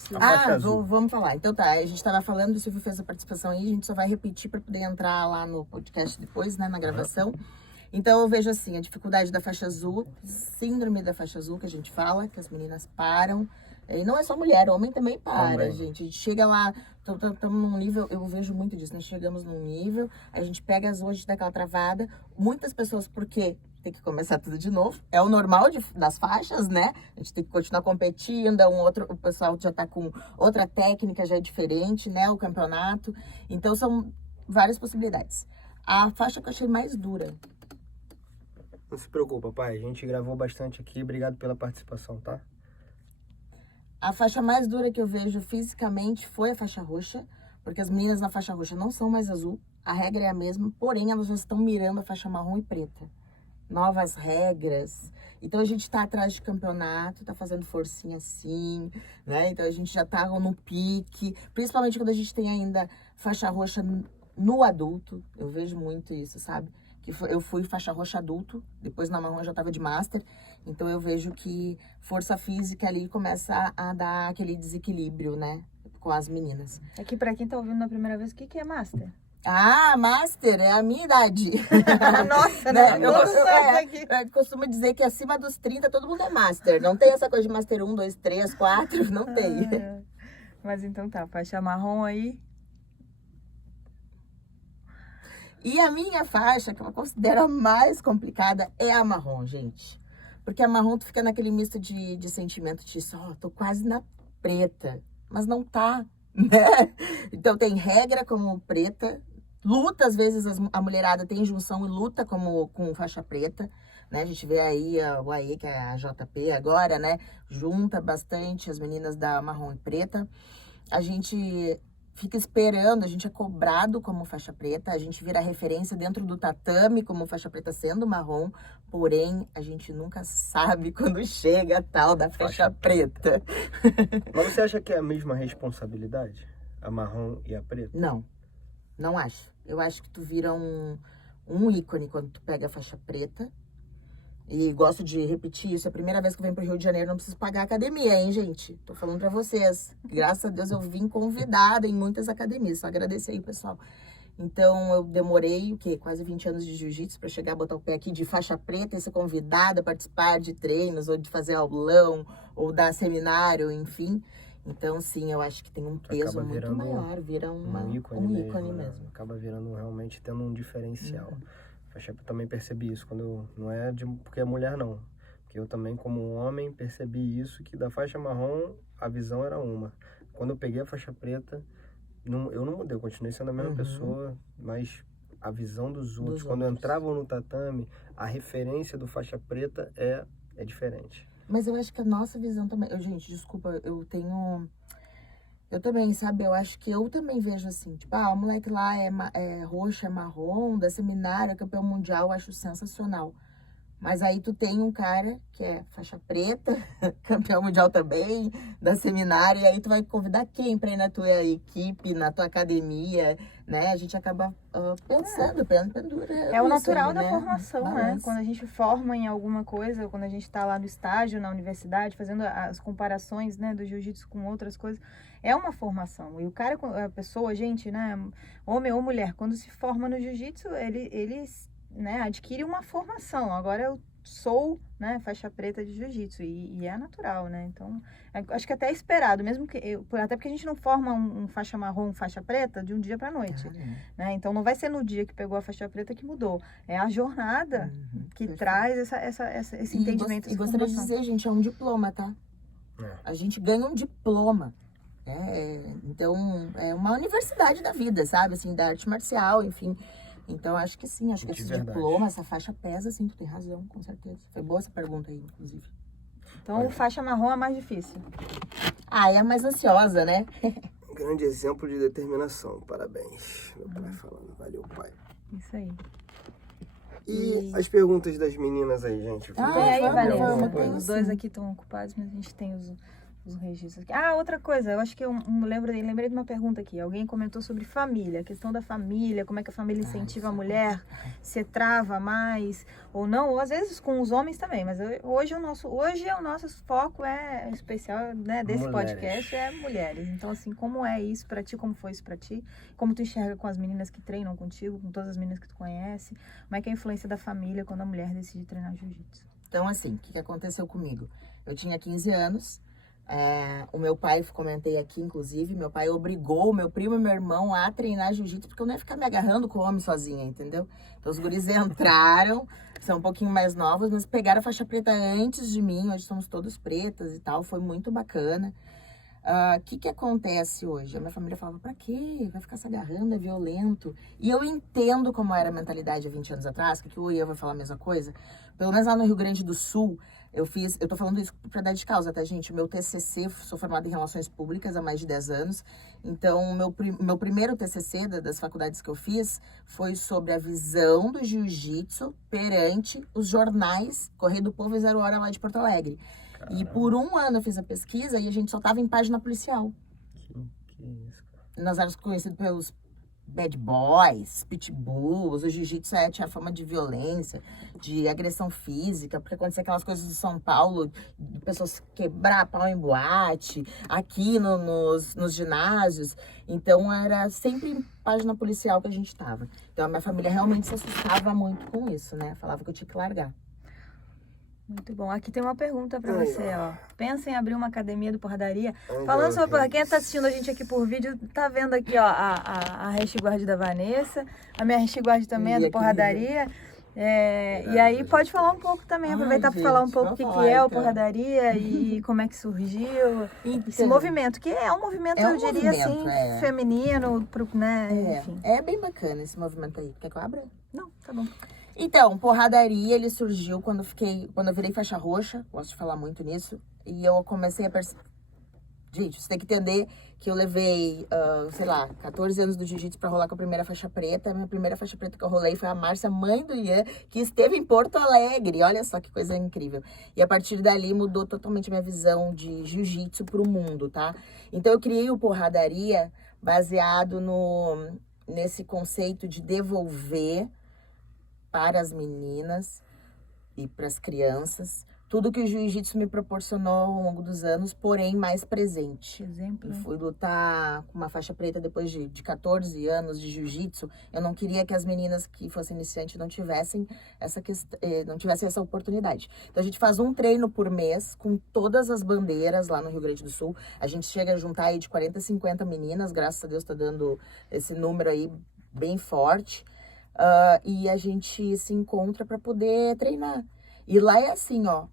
Vamos falar. Então tá, a gente estava falando, o Silvio fez a participação aí, a gente só vai repetir para poder entrar lá no podcast depois, né, na gravação. Então eu vejo assim, a dificuldade da faixa azul, síndrome da faixa azul que a gente fala, que as meninas param. E não é só mulher, homem também para, gente. A gente chega lá, estamos num nível, eu vejo muito disso, nós chegamos num nível, a gente pega as ruas, a gente dá aquela travada. Muitas pessoas, porque tem que começar tudo de novo. É o normal das faixas, né? A gente tem que continuar competindo, o pessoal já tá com outra técnica, já é diferente, né? O campeonato. Então são várias possibilidades. A faixa que eu achei mais dura. Não se preocupa, pai. A gente gravou bastante aqui. Obrigado pela participação, tá? A faixa mais dura que eu vejo fisicamente foi a faixa roxa, porque as meninas na faixa roxa não são mais azul. A regra é a mesma, porém elas já estão mirando a faixa marrom e preta. Novas regras. Então a gente tá atrás de campeonato, tá fazendo forcinha assim, né? Então a gente já tá no pique, principalmente quando a gente tem ainda faixa roxa no adulto. Eu vejo muito isso, sabe? Eu fui faixa roxa adulto, depois na marrom eu já tava de master, então eu vejo que força física ali começa a dar aquele desequilíbrio, né, com as meninas. Aqui pra quem tá ouvindo na primeira vez, o que é master? Ah, master é a minha idade. Nossa, né? Eu costumo dizer que acima dos 30 todo mundo é master, não tem essa coisa de master 1, 2, 3, 4, não tem. Mas então tá, faixa marrom aí. E a minha faixa, que eu considero a mais complicada, é a marrom, gente. Porque a marrom tu fica naquele misto de sentimento de tô quase na preta, mas não tá, né? Então tem regra como preta, luta, às vezes a mulherada tem junção e luta com faixa preta, né? A gente vê aí o AE, que é a JP agora, né? Junta bastante as meninas da marrom e preta. A gente fica esperando, a gente é cobrado como faixa preta, a gente vira referência dentro do tatame como faixa preta sendo marrom, porém a gente nunca sabe quando chega a tal da faixa preta. Mas você acha que é a mesma responsabilidade? A marrom e a preta? Não, não acho. Eu acho que tu vira um ícone quando tu pega a faixa preta. E gosto de repetir isso, é a primeira vez que eu venho pro Rio de Janeiro, não preciso pagar academia, hein, gente? Tô falando pra vocês. Graças a Deus eu vim convidada em muitas academias, só agradecer aí, pessoal. Então eu demorei, quase 20 anos de jiu-jitsu pra chegar a botar o pé aqui de faixa preta e ser convidada a participar de treinos, ou de fazer aulão, ou dar seminário, enfim. Então, sim, eu acho que tem um peso muito maior, vira um ícone mesmo. Acaba virando realmente tendo um diferencial. Eu também percebi isso, não é porque é mulher, não. Porque eu também, como homem, percebi isso, que da faixa marrom, a visão era uma. Quando eu peguei a faixa preta, eu não mudei, eu continuei sendo a mesma pessoa, mas a visão dos outros, quando entravam no tatame, a referência do faixa preta é diferente. Mas eu acho que a nossa visão também... Gente, desculpa, eu também, sabe, eu acho que eu também vejo assim, tipo, o moleque lá é roxo, é marrom, da seminário, é campeão mundial, eu acho sensacional. Mas aí tu tem um cara que é faixa preta, campeão mundial também, da seminário, e aí tu vai convidar quem pra ir na tua equipe, na tua academia, né? A gente acaba pensando, pendura. É o natural da formação, né? Quando a gente forma em alguma coisa, quando a gente tá lá no estágio, na universidade, fazendo as comparações, né, do jiu-jitsu com outras coisas, é uma formação. E o cara, a pessoa, gente, né, homem ou mulher, quando se forma no jiu-jitsu, eles né, adquire uma formação. Agora eu sou, né, faixa preta de jiu-jitsu e é natural, né? Então, acho que até é esperado, mesmo que até porque a gente não forma um faixa marrom, faixa preta de um dia para noite, né? Então não vai ser no dia que pegou a faixa preta que mudou. É a jornada que traz esse entendimento. E gostaria de dizer, gente, é um diploma, tá? A gente ganha um diploma. Então, é uma universidade da vida, sabe? Assim, da arte marcial, enfim. Então, acho que sim, acho que esse diploma, essa faixa pesa, sim, tu tem razão, com certeza. Foi boa essa pergunta aí, inclusive. Então, faixa marrom é mais difícil. É a mais ansiosa, né? Grande exemplo de determinação, parabéns. Meu pai falando, valeu, pai. Isso aí. E as perguntas das meninas aí, gente? Tem aí, Vanessa? vamos, Os dois aqui estão ocupados, mas a gente tem os registros aqui. Ah, outra coisa, eu acho que eu lembrei de uma pergunta aqui. Alguém comentou sobre família, a questão da família, como é que a família incentiva a mulher, se trava mais ou não, ou às vezes com os homens também, mas hoje o nosso foco é especial, né, desse Mulheres. podcast é mulheres. Então, assim, como é isso pra ti, como foi isso pra ti? Como tu enxerga com as meninas que treinam contigo, com todas as meninas que tu conhece? Como é que é a influência da família quando a mulher decide treinar jiu-jitsu? Então, assim, o que aconteceu comigo? Eu tinha 15 anos, o meu pai, comentei aqui, inclusive, meu pai obrigou o meu primo e meu irmão a treinar jiu-jitsu, porque eu não ia ficar me agarrando com o homem sozinha, entendeu? Então, os guris entraram, são um pouquinho mais novos, mas pegaram a faixa preta antes de mim, hoje somos todos pretas e tal, foi muito bacana. O que acontece hoje? A minha família falava, pra quê? Vai ficar se agarrando, é violento. E eu entendo como era a mentalidade há 20 anos atrás, que o Ian vai falar a mesma coisa. Pelo menos lá no Rio Grande do Sul, eu tô falando isso pra dar de causa, tá, gente? O meu TCC, sou formada em Relações Públicas há mais de 10 anos. Então, meu primeiro TCC das faculdades que eu fiz foi sobre a visão do jiu-jitsu perante os jornais Correio do Povo e Zero Hora lá de Porto Alegre. E por um ano eu fiz a pesquisa e a gente só tava em página policial. Que isso, cara. Nós éramos conhecidos pelos bad boys, pitbulls, o jiu-jitsu tinha fama de violência, de agressão física, porque acontecia aquelas coisas de São Paulo, de pessoas quebrar pau em boate, aqui nos ginásios. Então era sempre em página policial que a gente tava. Então a minha família realmente se assustava muito com isso, né? Falava que eu tinha que largar. Muito bom. Aqui tem uma pergunta pra você, ó. Pensa em abrir uma academia do Porradaria. Ai, Falando meu sobre... Deus. Quem tá assistindo a gente aqui por vídeo, tá vendo aqui, ó, a hashtag da Vanessa. A minha hashtag também é E do aqui, Porradaria. E aí pode falar um pouco também, aproveitar para falar um pouco o que é o Porradaria e como é que surgiu. Esse movimento, que é um movimento, eu diria assim, feminino, né? Enfim. É bem bacana esse movimento aí. Quer que eu abra? Não, tá bom. Então, Porradaria, ele surgiu quando eu virei faixa roxa, gosto de falar muito nisso, e eu comecei a perceber... Gente, você tem que entender que eu levei, 14 anos do jiu-jitsu pra rolar com a primeira faixa preta. A minha primeira faixa preta que eu rolei foi a Márcia, mãe do Ian, que esteve em Porto Alegre. Olha só que coisa incrível. E a partir dali mudou totalmente a minha visão de jiu-jitsu pro mundo, tá? Então eu criei o Porradaria baseado nesse conceito de devolver para as meninas e para as crianças tudo que o jiu-jitsu me proporcionou ao longo dos anos, porém mais presente. Exemplo. Eu fui lutar com uma faixa preta depois de 14 anos de jiu-jitsu. Eu não queria que as meninas que fossem iniciantes não tivessem essa oportunidade. Então a gente faz um treino por mês com todas as bandeiras lá no Rio Grande do Sul. A gente chega a juntar aí de 40 a 50 meninas, graças a Deus tá dando esse número aí bem forte. E a gente se encontra para poder treinar. E lá é assim, ó,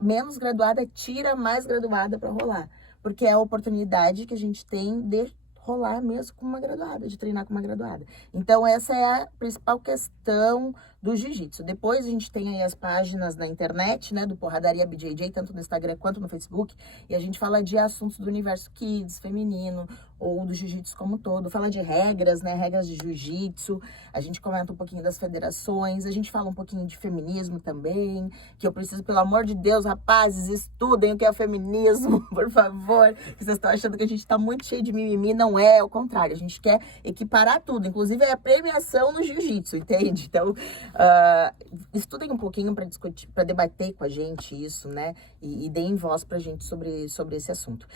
menos graduada tira mais graduada para rolar. Porque é a oportunidade que a gente tem de rolar mesmo com uma graduada, de treinar com uma graduada. Então essa é a principal questão do jiu-jitsu. Depois a gente tem aí as páginas na internet, né, do Porradaria BJJ, tanto no Instagram quanto no Facebook, e a gente fala de assuntos do universo kids, feminino, ou do jiu-jitsu como um todo, fala de regras, né, regras de jiu-jitsu, a gente comenta um pouquinho das federações, a gente fala um pouquinho de feminismo também, que eu preciso, pelo amor de Deus, rapazes, estudem o que é feminismo, por favor, vocês estão achando que a gente tá muito cheio de mimimi, não é, ao contrário, a gente quer equiparar tudo, inclusive é a premiação no jiu-jitsu, entende? Então, estudem um pouquinho para discutir, para debater com a gente isso, né, e deem voz pra gente sobre esse assunto.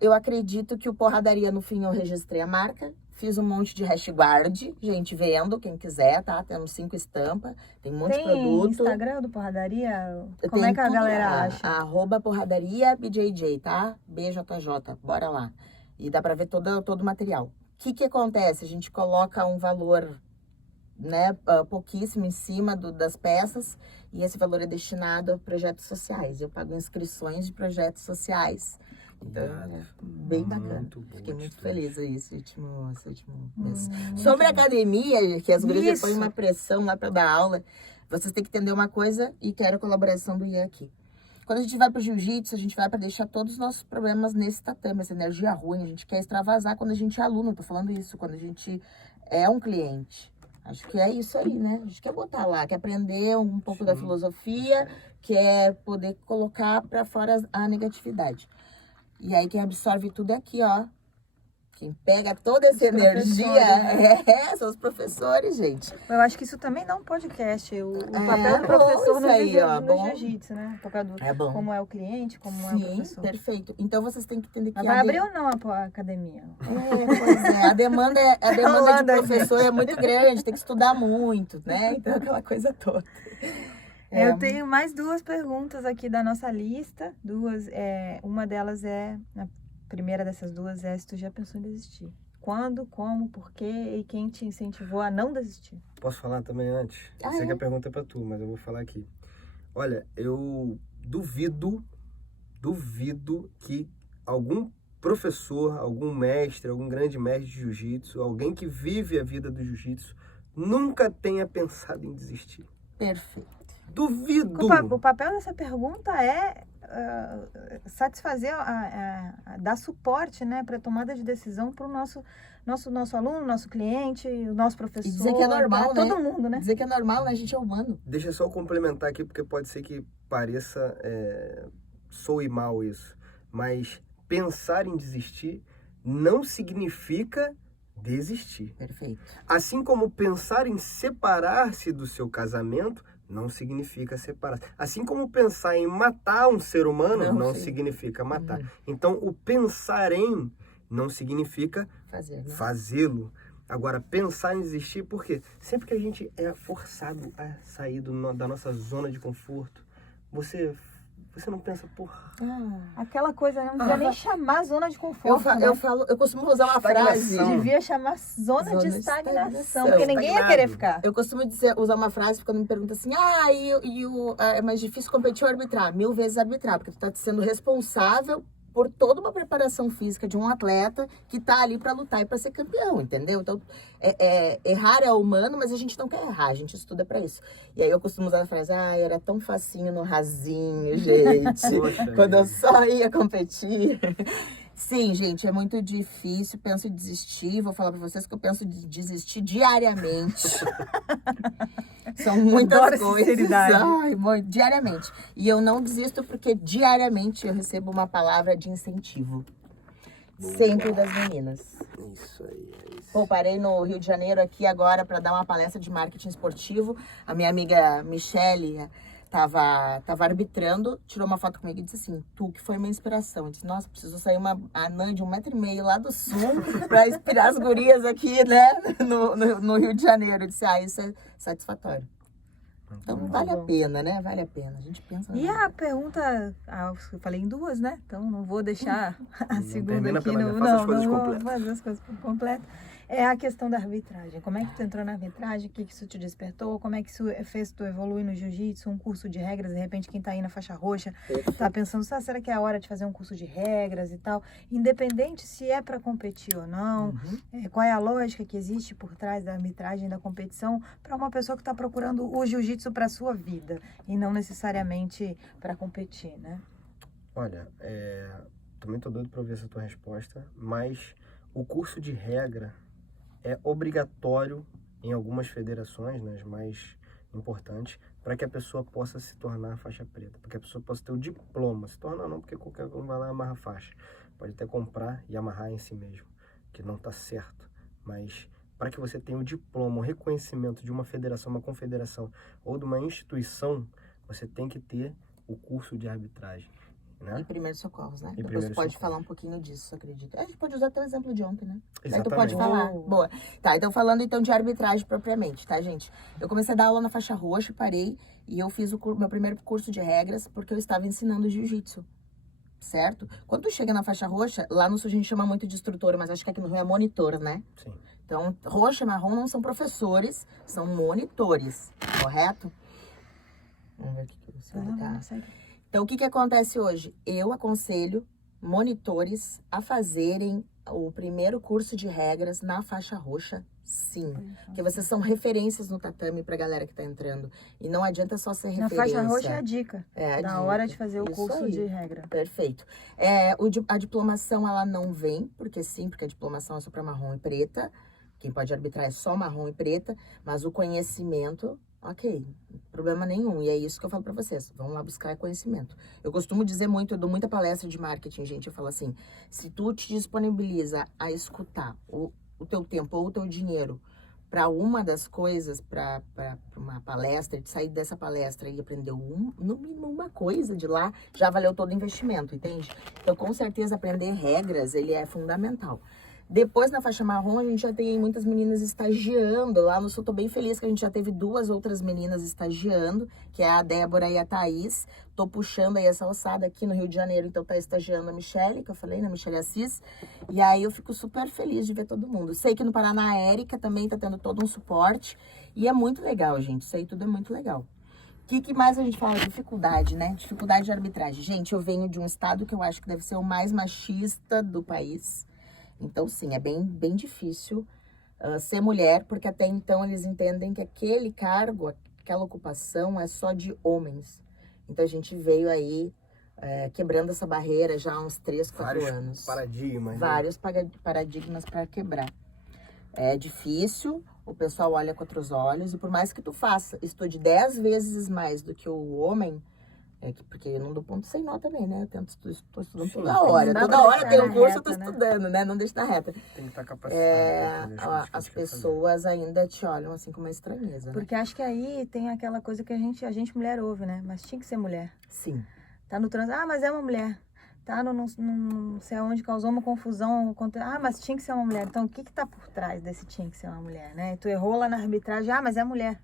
Eu acredito que o Porradaria, no fim, eu registrei a marca. Fiz um monte de hashguard, gente vendo, quem quiser, tá? Temos 5 estampas, tem um monte de produto. Tem Instagram do Porradaria? Como é que a galera acha? @Porradaria BJJ, tá? BJJ, bora lá. E dá pra ver todo o material. O que acontece? A gente coloca um valor, né, pouquíssimo em cima das peças, e esse valor é destinado a projetos sociais. Eu pago inscrições de projetos sociais. Então, bem bacana. Fiquei muito feliz aí esse último mês. Sobre a academia, que as gurias põem uma pressão lá para dar aula, vocês têm que entender uma coisa, e quero a colaboração do Ian aqui. Quando a gente vai pro jiu-jitsu, a gente vai para deixar todos os nossos problemas nesse tatame, essa energia ruim. A gente quer extravasar quando a gente é aluno, tô falando isso, quando a gente é um cliente. Acho que é isso aí, né? A gente quer botar lá, quer aprender um pouco da filosofia, quer poder colocar pra fora a negatividade. E aí quem absorve tudo é aqui, ó. Quem pega toda essa energia são os professores, gente. Eu acho que isso também dá um podcast. O papel do professor no jiu-jitsu, né? O papel do como é o cliente, como é o professor. Perfeito. Então vocês têm que entender que... Mas vai abrir ou não a academia? Pois é. A demanda de professor é muito grande, tem que estudar muito, né? Então aquela coisa toda. Eu tenho mais 2 perguntas aqui da nossa lista. Uma delas a primeira dessas 2 é se tu já pensou em desistir. Quando, como, por quê e quem te incentivou a não desistir? Posso falar também antes? Eu sei que a pergunta é pra tu, mas eu vou falar aqui. Olha, eu duvido que algum professor, algum mestre, algum grande mestre de jiu-jitsu, alguém que vive a vida do jiu-jitsu, nunca tenha pensado em desistir. Perfeito. Duvido! O papel dessa pergunta é satisfazer, dar suporte, né, para a tomada de decisão para o nosso aluno, nosso cliente, o nosso professor. E dizer que é normal, né? Todo mundo, né? Dizer que é normal, né? A gente é humano. Deixa eu só complementar aqui, porque pode ser que pareça, soe mal isso, mas pensar em desistir não significa desistir. Perfeito. Assim como pensar em separar-se do seu casamento não significa separar. Assim como pensar em matar um ser humano não significa matar. Então, o pensar em não significa fazê-lo. Agora, pensar em desistir, por quê? Sempre que a gente é forçado a sair da nossa zona de conforto, você não pensa, porra... Aquela coisa, não devia nem chamar zona de conforto. Eu costumo usar uma frase... Devia chamar zona de estagnação, porque ninguém ia querer ficar. Eu costumo usar uma frase quando me perguntam assim, é mais difícil competir ou arbitrar? 1000 vezes arbitrar, porque tu tá sendo responsável por toda uma preparação física de um atleta que tá ali para lutar e para ser campeão, entendeu? Então, errar é humano, mas a gente não quer errar, a gente estuda para isso. E aí eu costumo usar a frase, era tão facinho no rasinho, gente, quando eu só ia competir. Sim, gente, é muito difícil, penso em desistir, vou falar para vocês que eu penso em desistir diariamente. São muitas coisas. Diariamente. E eu não desisto porque diariamente eu recebo uma palavra de incentivo. Sempre das meninas. Isso aí, é isso. Pô, parei no Rio de Janeiro aqui agora para dar uma palestra de marketing esportivo. A minha amiga Michele tava arbitrando, tirou uma foto comigo e disse assim, tu que foi minha inspiração. Eu disse, nossa, preciso sair uma anã de 1,5 m lá do sul para inspirar as gurias aqui, né, no Rio de Janeiro. Eu disse, isso é satisfatório. Então vale a pena, né? Vale a pena. A gente pensa... E a pergunta, eu falei em 2, né? Então não vou deixar a segunda aqui. Não vou fazer as coisas completas. É a questão da arbitragem. Como é que tu entrou na arbitragem? O que isso te despertou? Como é que isso fez tu evoluir no jiu-jitsu? Um curso de regras, de repente quem tá aí na faixa roxa tá pensando, será que é a hora de fazer um curso de regras e tal? Independente se é para competir ou não, qual é a lógica que existe por trás da arbitragem da competição para uma pessoa que está procurando o jiu-jitsu para sua vida e não necessariamente para competir, né? Olha, também tô doido para ouvir essa tua resposta, mas o curso de regra é obrigatório em algumas federações, né, as mais importantes, para que a pessoa possa se tornar faixa preta, para que a pessoa possa ter o diploma. Se tornar não, porque qualquer um vai lá e amarra a faixa. Pode até comprar e amarrar em si mesmo, que não está certo. Mas para que você tenha o diploma, o reconhecimento de uma federação, uma confederação ou de uma instituição, você tem que ter o curso de arbitragem. Né? E primeiros socorros, né? E depois tu pode falar um pouquinho disso, acredito. A gente pode usar até o exemplo de ontem, né? Aí tu pode falar. Boa. Tá, então falando então de arbitragem propriamente, tá, gente? Eu comecei a dar aula na faixa roxa, parei e eu fiz meu primeiro curso de regras porque eu estava ensinando jiu-jitsu, certo? Quando tu chega na faixa roxa, lá no sul a gente chama muito de instrutor, mas acho que aqui no Rio é monitor, né? Sim. Então, roxa e marrom não são professores, são monitores, correto? Vamos ver o que você vai dar. Então, o que acontece hoje? Eu aconselho monitores a fazerem o primeiro curso de regras na faixa roxa, sim. Porque vocês são referências no tatame pra galera que tá entrando. E não adianta só ser referência. Na faixa roxa é a dica. Na hora de fazer o curso de regra. Perfeito. A diplomação, ela não vem, porque a diplomação é só pra marrom e preta. Quem pode arbitrar é só marrom e preta, mas o conhecimento, ok, problema nenhum. E é isso que eu falo pra vocês, vamos lá buscar conhecimento. Eu costumo dizer muito, eu dou muita palestra de marketing, gente, eu falo assim, se tu te disponibiliza a escutar o teu tempo ou o teu dinheiro para uma das coisas, para uma palestra, de sair dessa palestra e aprender no mínimo uma coisa de lá, já valeu todo o investimento, entende? Então, com certeza, aprender regras, ele é fundamental. Depois, na faixa marrom, a gente já tem muitas meninas estagiando. Lá no Sul, tô bem feliz que a gente já teve 2 outras meninas estagiando, que é a Débora e a Thaís. Tô puxando aí essa alçada aqui no Rio de Janeiro, então tá estagiando a Michele, que eu falei, né, Michele Assis. E aí eu fico super feliz de ver todo mundo. Sei que no Paraná a Érica também tá tendo todo um suporte. E é muito legal, gente. Isso aí tudo é muito legal. O que mais a gente fala? Dificuldade, né? Dificuldade de arbitragem. Gente, eu venho de um estado que eu acho que deve ser o mais machista do país. Então, sim, é bem difícil ser mulher, porque até então eles entendem que aquele cargo, aquela ocupação é só de homens. Então, a gente veio aí quebrando essa barreira já há uns 3, 4 anos. Paradigmas. Vários paradigmas para quebrar. É difícil, o pessoal olha com outros olhos, e por mais que tu estude 10 vezes mais do que o homem, porque eu não dou ponto sem nó também, né? Eu estou estudando toda hora. Toda hora tem um curso, eu tô estudando, né? Não deixa na reta. Tem que estar capacitado. As pessoas ainda te olham assim com uma estranheza. Porque acho que aí tem aquela coisa que a gente mulher ouve, né? Mas tinha que ser mulher. Sim. Tá no trânsito, mas é uma mulher. Tá não sei aonde, causou uma confusão. Mas tinha que ser uma mulher. Então, o que tá por trás desse tinha que ser uma mulher, né? Tu errou lá na arbitragem, mas é mulher.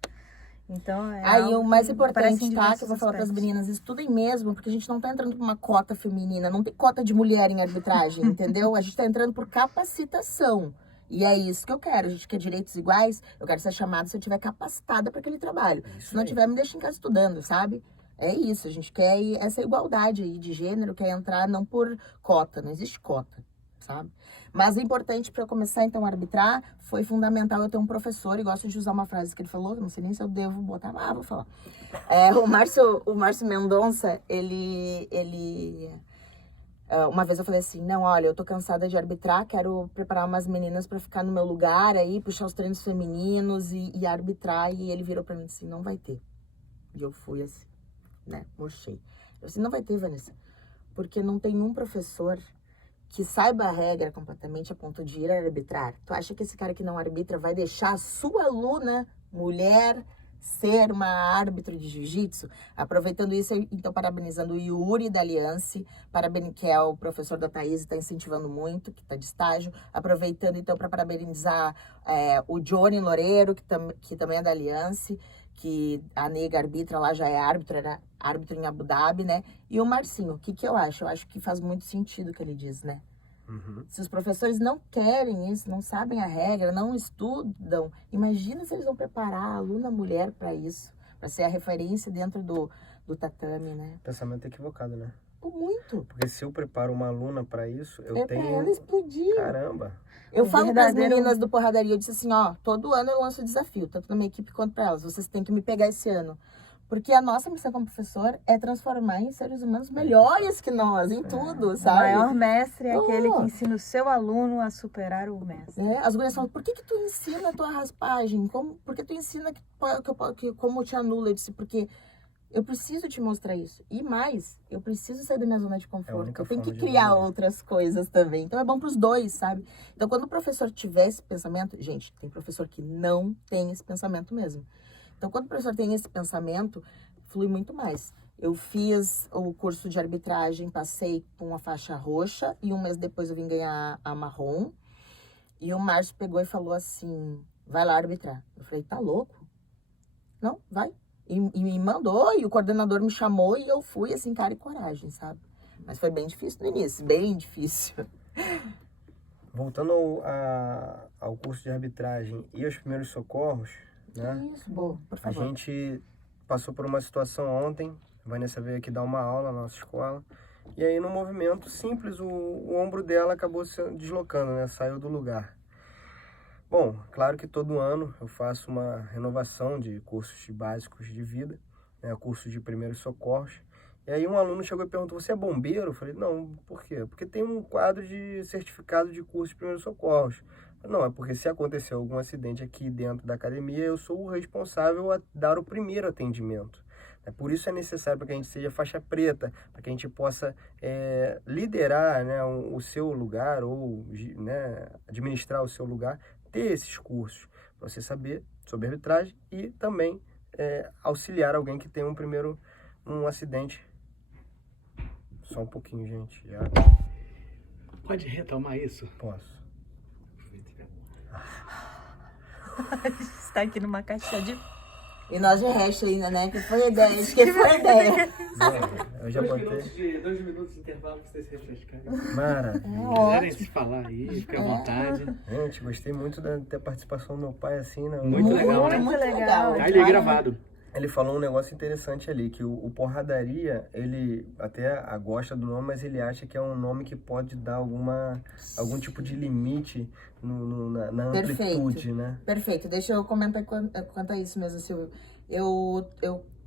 Então, aí o mais importante, tá? Que eu vou falar para as meninas, estudem mesmo, porque a gente não tá entrando por uma cota feminina, não tem cota de mulher em arbitragem, entendeu? A gente tá entrando por capacitação. E é isso que eu quero. A gente quer direitos iguais, eu quero ser chamada se eu estiver capacitada para aquele trabalho. Se não tiver, me deixa em casa estudando, sabe? É isso, a gente quer essa igualdade aí de gênero, quer entrar não por cota, não existe cota, sabe? Mas o importante para eu começar, então, a arbitrar, foi fundamental eu ter um professor, e gosto de usar uma frase que ele falou, não sei nem se eu devo botar, mas vou falar. O Márcio Mendonça, uma vez eu falei assim, não, olha, eu tô cansada de arbitrar, quero preparar umas meninas para ficar no meu lugar aí, puxar os treinos femininos e arbitrar, e ele virou para mim assim, não vai ter. E eu fui assim, né, murchei. Eu disse, não vai ter, Vanessa, porque não tem um professor que saiba a regra completamente a ponto de ir arbitrar. Tu acha que esse cara que não arbitra vai deixar a sua aluna, mulher, ser uma árbitro de jiu-jitsu? Aproveitando isso, então, parabenizando o Yuri da Aliança, que é o professor da Thaís, está incentivando muito, que está de estágio. Aproveitando, então, para parabenizar o Johnny Loureiro, que também é da Aliança, que a nega arbitra lá, já é árbitro, era árbitro em Abu Dhabi, né? E o Marcinho, o que eu acho? Eu acho que faz muito sentido o que ele diz, né? Uhum. Se os professores não querem isso, não sabem a regra, não estudam, imagina se eles vão preparar a aluna mulher para isso, para ser a referência dentro do tatame, né? Pensamento equivocado, né? Muito. Porque se eu preparo uma aluna para isso, eu tenho... pra ela explodir. Caramba. Eu falo para as meninas do Porradaria, eu disse assim, ó, todo ano eu lanço desafio, tanto na minha equipe quanto para elas, vocês têm que me pegar esse ano. Porque a nossa missão como professor é transformar em seres humanos melhores que nós, em tudo, sabe? O maior mestre é aquele que ensina o seu aluno a superar o mestre. As gurias falam, por que tu ensina a tua raspagem? Por que tu ensina como te anula? Eu disse, porque eu preciso te mostrar isso. E mais, eu preciso sair da minha zona de conforto. Eu tenho que criar outras coisas também. Então é bom pros dois, sabe? Então quando o professor tiver esse pensamento... Gente, tem professor que não tem esse pensamento mesmo. Então quando o professor tem esse pensamento, flui muito mais. Eu fiz o curso de arbitragem, passei com uma faixa roxa e um mês depois eu vim ganhar a marrom. E o Márcio pegou e falou assim, vai lá arbitrar. Eu falei, tá louco? Não, vai. E me mandou, e o coordenador me chamou e eu fui, assim, cara e coragem, sabe? Mas foi bem difícil no início, bem difícil. Voltando ao curso de arbitragem e aos primeiros socorros, né? Isso, boa, por favor. A gente passou por uma situação ontem, a Vanessa veio aqui dar uma aula na nossa escola, e aí no movimento simples o ombro dela acabou se deslocando, né? Saiu do lugar. Bom, claro que todo ano eu faço uma renovação de cursos básicos de vida, né? Curso de primeiros socorros. E aí um aluno chegou e perguntou, você é bombeiro? Eu falei, não, por quê? Porque tem um quadro de certificado de curso de primeiros socorros. Não, é porque se acontecer algum acidente aqui dentro da academia, eu sou o responsável a dar o primeiro atendimento. Por isso é necessário para que a gente seja faixa preta, para que a gente possa liderar, né, o seu lugar ou, né, administrar o seu lugar, ter esses cursos, para você saber sobre arbitragem e também auxiliar alguém que tem um acidente. Só um pouquinho, gente. Já Pode retomar isso? posso. A gente está aqui numa caixa de... E nós de resto ainda, né? Que foi a ideia. Acho que foi a ideia. Eu já botei. 2 minutos de intervalo para vocês se refrescarem. Mara, Quiserem se falar aí, fica à vontade. gente, gostei muito da participação do meu pai, assim, né? Muito legal, né? Muito legal. Tá ali gravado. Ele falou um negócio interessante ali, que o porradaria, ele até gosta do nome, mas ele acha que é um nome que pode dar algum tipo de limite na amplitude, né? Perfeito. Deixa eu comentar quanto a isso mesmo, Silvio. Eu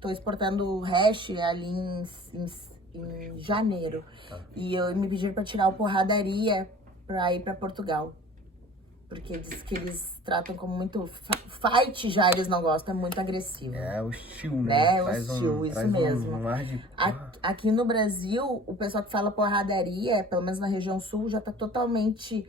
tô exportando hash ali em janeiro. Tá. E me pediram para tirar o porradaria para ir para Portugal. Porque diz que eles tratam como muito... Fight já eles não gostam, é muito agressivo. É hostil, né? Hostil, isso traz mesmo. Um ar de... Aqui no Brasil, o pessoal que fala porradaria, pelo menos na região sul, já tá totalmente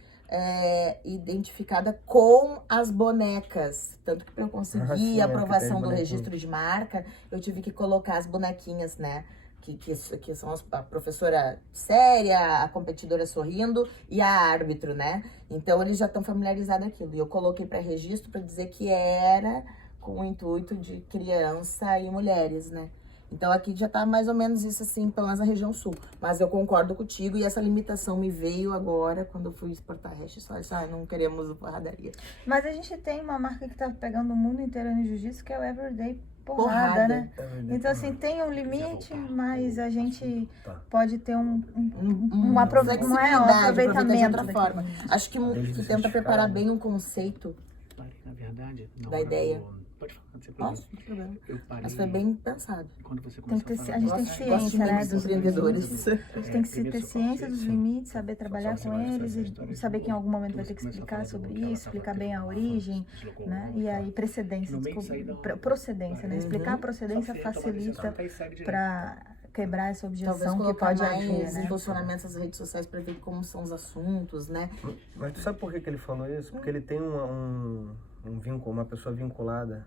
identificada com as bonecas. Tanto que para eu conseguir a aprovação do registro de marca, eu tive que colocar as bonequinhas, né? Que são a professora séria, a competidora sorrindo e a árbitro, né? Então, eles já estão familiarizados com aquilo. E eu coloquei para registro para dizer que era com o intuito de criança e mulheres, né? Então, aqui já tá mais ou menos isso, assim, pelo menos na região sul. Mas eu concordo contigo e essa limitação me veio agora, quando eu fui exportar hash, só isso, não queremos porradaria. Mas a gente tem uma marca que tá pegando o mundo inteiro no jiu-jitsu, que é o Everyday Porrada, né? Então, assim, tem um limite, mas a gente pode ter um aproveitamento de outra forma. Acho que tenta preparar bem um conceito Na verdade, da ideia. Pode falar, não tem Nossa, problema. não tem problema. Eu parei. Mas foi bem pensado. Quando você Tem que começou ter, a a gente falar, tem Gosto ciência, né, muito dos dos empreendedores. limites. A gente tem que ter ciência dos limites, saber trabalhar com eles e saber que em algum momento vai ter que explicar sobre isso, explicar bem a origem, né? E aí procedência, né? Explicar a procedência facilita para quebrar essa Talvez objeção que colocar pode mais haver, né? impulsionamentos nas redes sociais para ver como são os assuntos, né? Mas tu sabe por que ele falou isso? Porque ele tem um vínculo, uma pessoa vinculada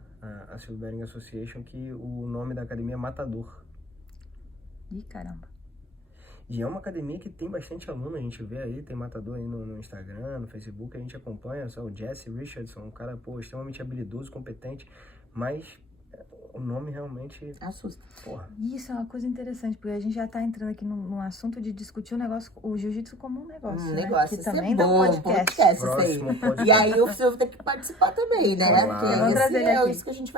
à Silver Bearing Association, que o nome da academia é Matador. Ih, caramba. E é uma academia que tem bastante aluno, a gente vê aí, tem Matador aí no Instagram, no Facebook, a gente acompanha, só o Jesse Richardson, um cara, extremamente habilidoso, competente, mas o nome realmente Assusta. porra. Isso é uma coisa interessante, porque a gente já tá entrando aqui num assunto de discutir o jiu-jitsu como um negócio, né? Negócio, Que isso também é dá bom, um podcast. isso aí. Próximo podcast. E aí o Silvio tem que participar também, né? Claro. Porque Vamos trazer ele é aqui. isso que a gente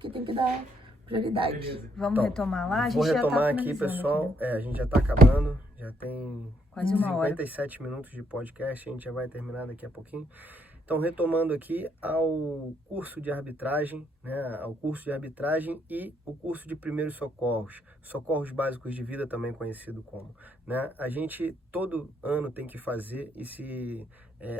que tem que dar prioridade. Beleza. Vamos Então, retomar lá? A gente Vou já tá retomar aqui, finalizando pessoal. né? A gente já tá acabando, já tem Quase uma hora. 57 minutos de podcast, a gente já vai terminar daqui a pouquinho. Então, retomando aqui ao curso de arbitragem, né, ao curso de arbitragem e o curso de primeiros socorros básicos de vida, também conhecido como, né? A gente todo ano tem que fazer e se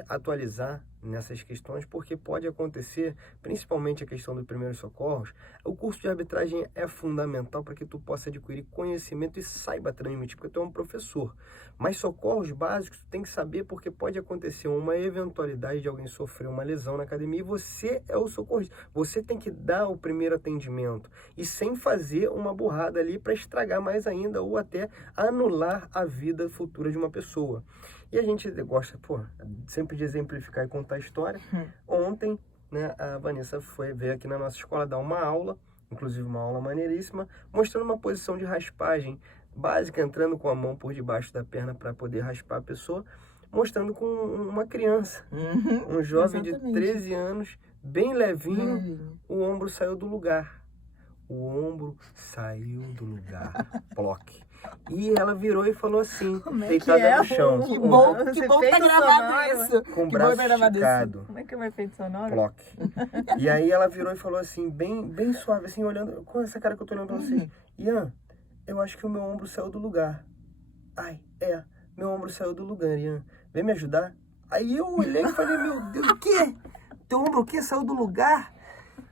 atualizar nessas questões, porque pode acontecer, principalmente a questão dos primeiros socorros. O curso de arbitragem é fundamental para que tu possa adquirir conhecimento e saiba transmitir, porque tu é um professor. Mas socorros básicos tu tem que saber, porque pode acontecer uma eventualidade de alguém sofrer uma lesão na academia e você é o socorrista. Você tem que dar o primeiro atendimento e sem fazer uma burrada ali para estragar mais ainda ou até anular a vida futura de uma pessoa. E a gente gosta, sempre de exemplificar e contar a história. Ontem, né, a Vanessa veio aqui na nossa escola dar uma aula, inclusive uma aula maneiríssima, mostrando uma posição de raspagem básica, entrando com a mão por debaixo da perna para poder raspar a pessoa, mostrando com uma criança, um jovem exatamente. de 13 anos, bem levinho, o ombro saiu do lugar. O ombro saiu do lugar. Ploque. E ela virou e falou assim, deitada no chão. Que bom Você que tá fez gravado sonoro? isso. Com o Que braço bom tá gravado isso. esticado. Como é que é o efeito sonoro? Ploque. E aí ela virou e falou assim, bem suave, assim, olhando, com essa cara que eu tô olhando pra você. Ian, eu acho que o meu ombro saiu do lugar. Ai, meu ombro saiu do lugar, Ian. Vem me ajudar? Aí eu olhei e falei, meu Deus, o quê? Teu ombro o quê? Saiu do lugar?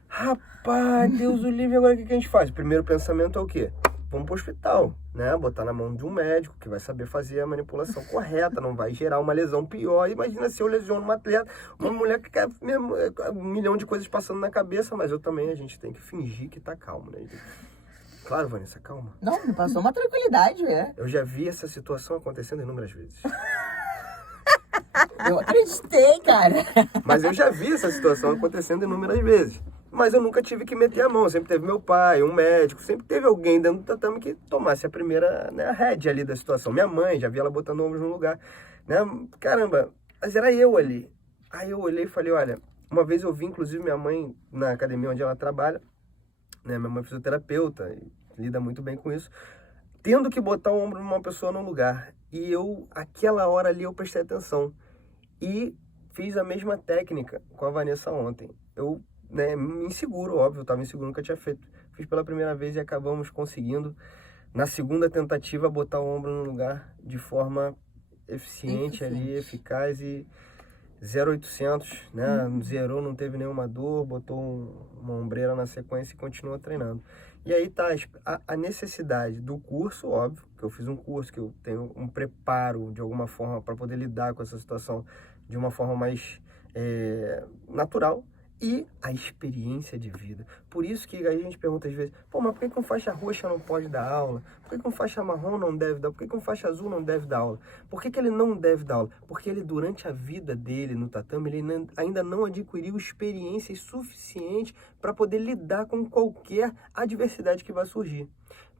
Rapaz, Deus o livre, agora o que a gente faz? O primeiro pensamento é o quê? Vamos pro hospital, né? Botar na mão de um médico que vai saber fazer a manipulação correta, não vai gerar uma lesão pior. Imagina se eu lesiono uma atleta, uma mulher que quer um milhão de coisas passando na cabeça, mas eu também, a gente tem que fingir que tá calmo, né? Claro, Vanessa, calma. Não, me passou uma tranquilidade, né? Eu já vi essa situação acontecendo inúmeras vezes. Eu acreditei, cara. Mas eu já vi essa situação acontecendo inúmeras vezes. Mas eu nunca tive que meter a mão. Sempre teve meu pai, um médico, sempre teve alguém dentro do tatame que tomasse a primeira, né, a rédea ali da situação. Minha mãe, já vi ela botando ombros no lugar. Né? Caramba, mas era eu ali. Aí eu olhei e falei, olha, uma vez eu vi, inclusive, minha mãe na academia onde ela trabalha, né? Minha mãe é fisioterapeuta, lida muito bem com isso, tendo que botar o ombro numa pessoa num lugar. E eu, aquela hora ali, eu prestei atenção. E fiz a mesma técnica com a Vanessa ontem. Eu, né, inseguro, óbvio, eu estava inseguro, nunca tinha feito. Fiz pela primeira vez e acabamos conseguindo, na segunda tentativa, botar o ombro no lugar de forma eficiente ali, eficaz e 0,800, né? Zerou, não teve nenhuma dor, botou uma ombreira na sequência e continuou treinando. E aí tá a necessidade do curso, óbvio, que eu fiz um curso, que eu tenho um preparo de alguma forma para poder lidar com essa situação de uma forma mais natural, e a experiência de vida. Por isso que a gente pergunta às vezes, pô, mas por que um faixa roxa não pode dar aula? Por que um faixa marrom não deve dar? Por que um faixa azul não deve dar aula? Por que ele não deve dar aula? Porque ele, durante a vida dele no tatame, ele ainda não adquiriu experiências suficientes para poder lidar com qualquer adversidade que vai surgir.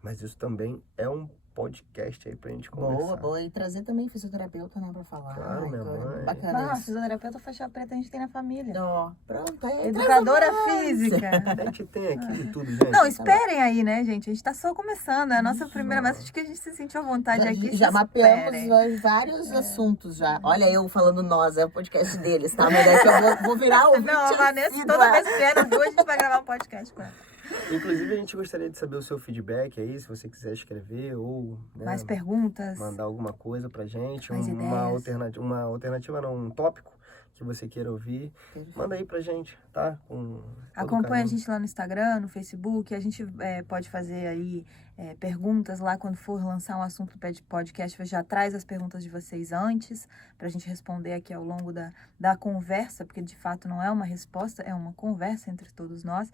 Mas isso também é um podcast aí pra gente conversar. Boa. E trazer também fisioterapeuta, né, pra falar. Claro, minha mãe. Bacana. Nossa, fisioterapeuta faixa preta a gente tem na família. Ó, pronto, aí. Educadora física. A gente tem aqui de tudo, gente. Não, esperem aí, né, gente? A gente tá só começando. É a nossa primeira vez. Acho que a gente se sentiu à vontade aqui. Já mapeamos vários assuntos já. Olha, eu falando nós, é o podcast deles, tá? Mas daí que eu vou virar o Não, a Vanessa, toda vez que vier no Rio, a gente vai gravar um podcast com ela. Inclusive, a gente gostaria de saber o seu feedback aí, se você quiser escrever ou, né, Mais perguntas. mandar alguma coisa pra gente, Mais uma ideias. alternativa não, um tópico que você queira ouvir, manda aí pra gente, tá? Acompanha a gente lá no Instagram, no Facebook. A gente pode fazer aí perguntas lá quando for lançar um assunto do podcast. Já traz as perguntas de vocês antes, pra gente responder aqui ao longo da conversa, porque de fato não é uma resposta, é uma conversa entre todos nós.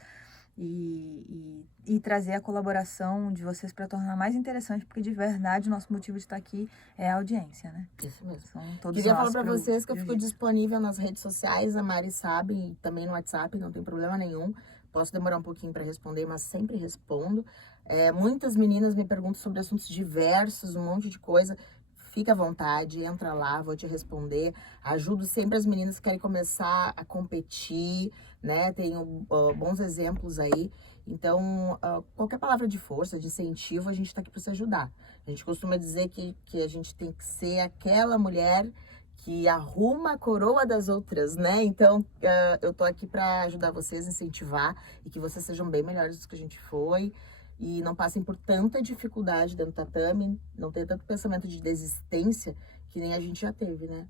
E trazer a colaboração de vocês para tornar mais interessante, porque de verdade o nosso motivo de estar aqui é a audiência, né? Isso mesmo. São todos Queria nós falar pra vocês que eu fico jiu-jitsu. disponível nas redes sociais, a Mari sabe, e também no WhatsApp, não tem problema nenhum. Posso demorar um pouquinho para responder, mas sempre respondo. Muitas meninas me perguntam sobre assuntos diversos, um monte de coisa. Fica à vontade, entra lá, vou te responder. Ajudo sempre as meninas que querem começar a competir, né? Tenho bons exemplos aí. Então, qualquer palavra de força, de incentivo, a gente tá aqui para se ajudar. A gente costuma dizer que a gente tem que ser aquela mulher que arruma a coroa das outras, né? Então, eu tô aqui para ajudar vocês, incentivar e que vocês sejam bem melhores do que a gente foi. E não passem por tanta dificuldade dentro do tatame, não tenha tanto pensamento de desistência que nem a gente já teve, né?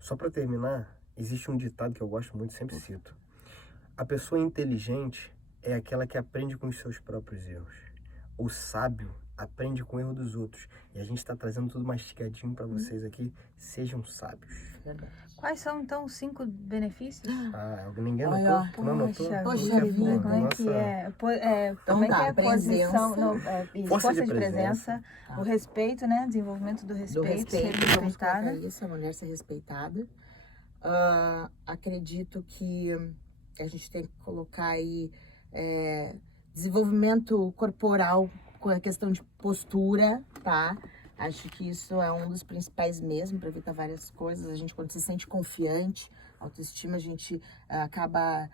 Só pra terminar, existe um ditado que eu gosto muito, sempre cito. A pessoa inteligente é aquela que aprende com os seus próprios erros. O sábio aprende com o erro dos outros. E a gente tá trazendo tudo mastigadinho pra vocês aqui. Sejam sábios. Verdade. Quais são, então, os 5 benefícios? Ninguém Olha, anotou? Não anotou? poxa vida, como é que é? Então Como é que tá, é a posição? presença. Força de presença, Tá. o respeito, né? Desenvolvimento do Do respeito, ser respeito, vamos colocar respeitada. isso, a mulher ser respeitada. Acredito que a gente tem que colocar aí desenvolvimento corporal com a questão de postura, tá? Acho que isso é um dos principais mesmo para evitar várias coisas. A gente, quando se sente confiante, autoestima, a gente acaba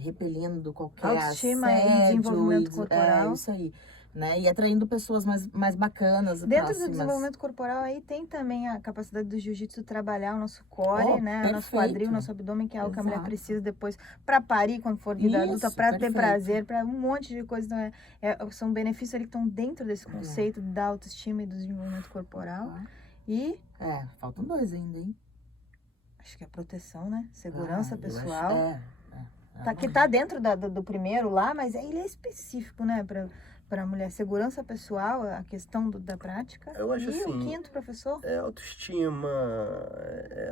repelindo qualquer Autoestima e assédio, desenvolvimento corporal. Isso aí. Né? E atraindo pessoas mais bacanas, Dentro próximas. do desenvolvimento corporal aí tem também a capacidade do jiu-jitsu trabalhar o nosso core, né? O nosso Perfeito. quadril, o nosso abdômen, que é algo que a mulher Exato. precisa depois para parir quando for vida Isso, adulta, para ter perfeito. prazer, para um monte de coisas. Então, são benefícios ali que estão dentro desse conceito da autoestima e do desenvolvimento corporal. E Faltam 2 ainda, hein? Acho que é proteção, né? Segurança eu pessoal. acho- Que tá dentro do primeiro lá, mas ele é específico, né? Pra mulher. Segurança pessoal, a questão da prática. Eu acho e assim, o quinto, professor? É autoestima,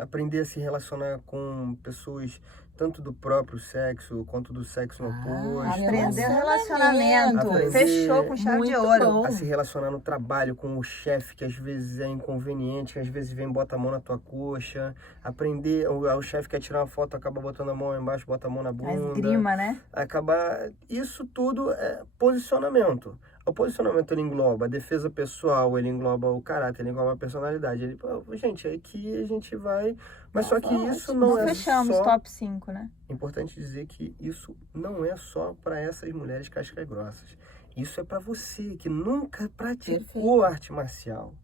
aprender a se relacionar com pessoas tanto do próprio sexo quanto do sexo oposto. Aprender relacionamento. Aprender- Fechou com chave de Muito ouro. bom. A se relacionar no trabalho com o chefe, que às vezes é inconveniente, que às vezes vem e bota a mão na tua coxa. Aprender, o chefe quer tirar uma foto, acaba botando a mão embaixo, bota a mão na A bunda. esgrima, né? Acabar. Isso tudo é posicionamento. O posicionamento ele engloba a defesa pessoal, ele engloba o caráter, ele engloba a personalidade. Ele, gente, aqui a gente vai. Mas só que isso não é Fechamos só. top 5, né? Importante dizer que isso não é só para essas mulheres cascas grossas. Isso é para você que nunca praticou arte marcial.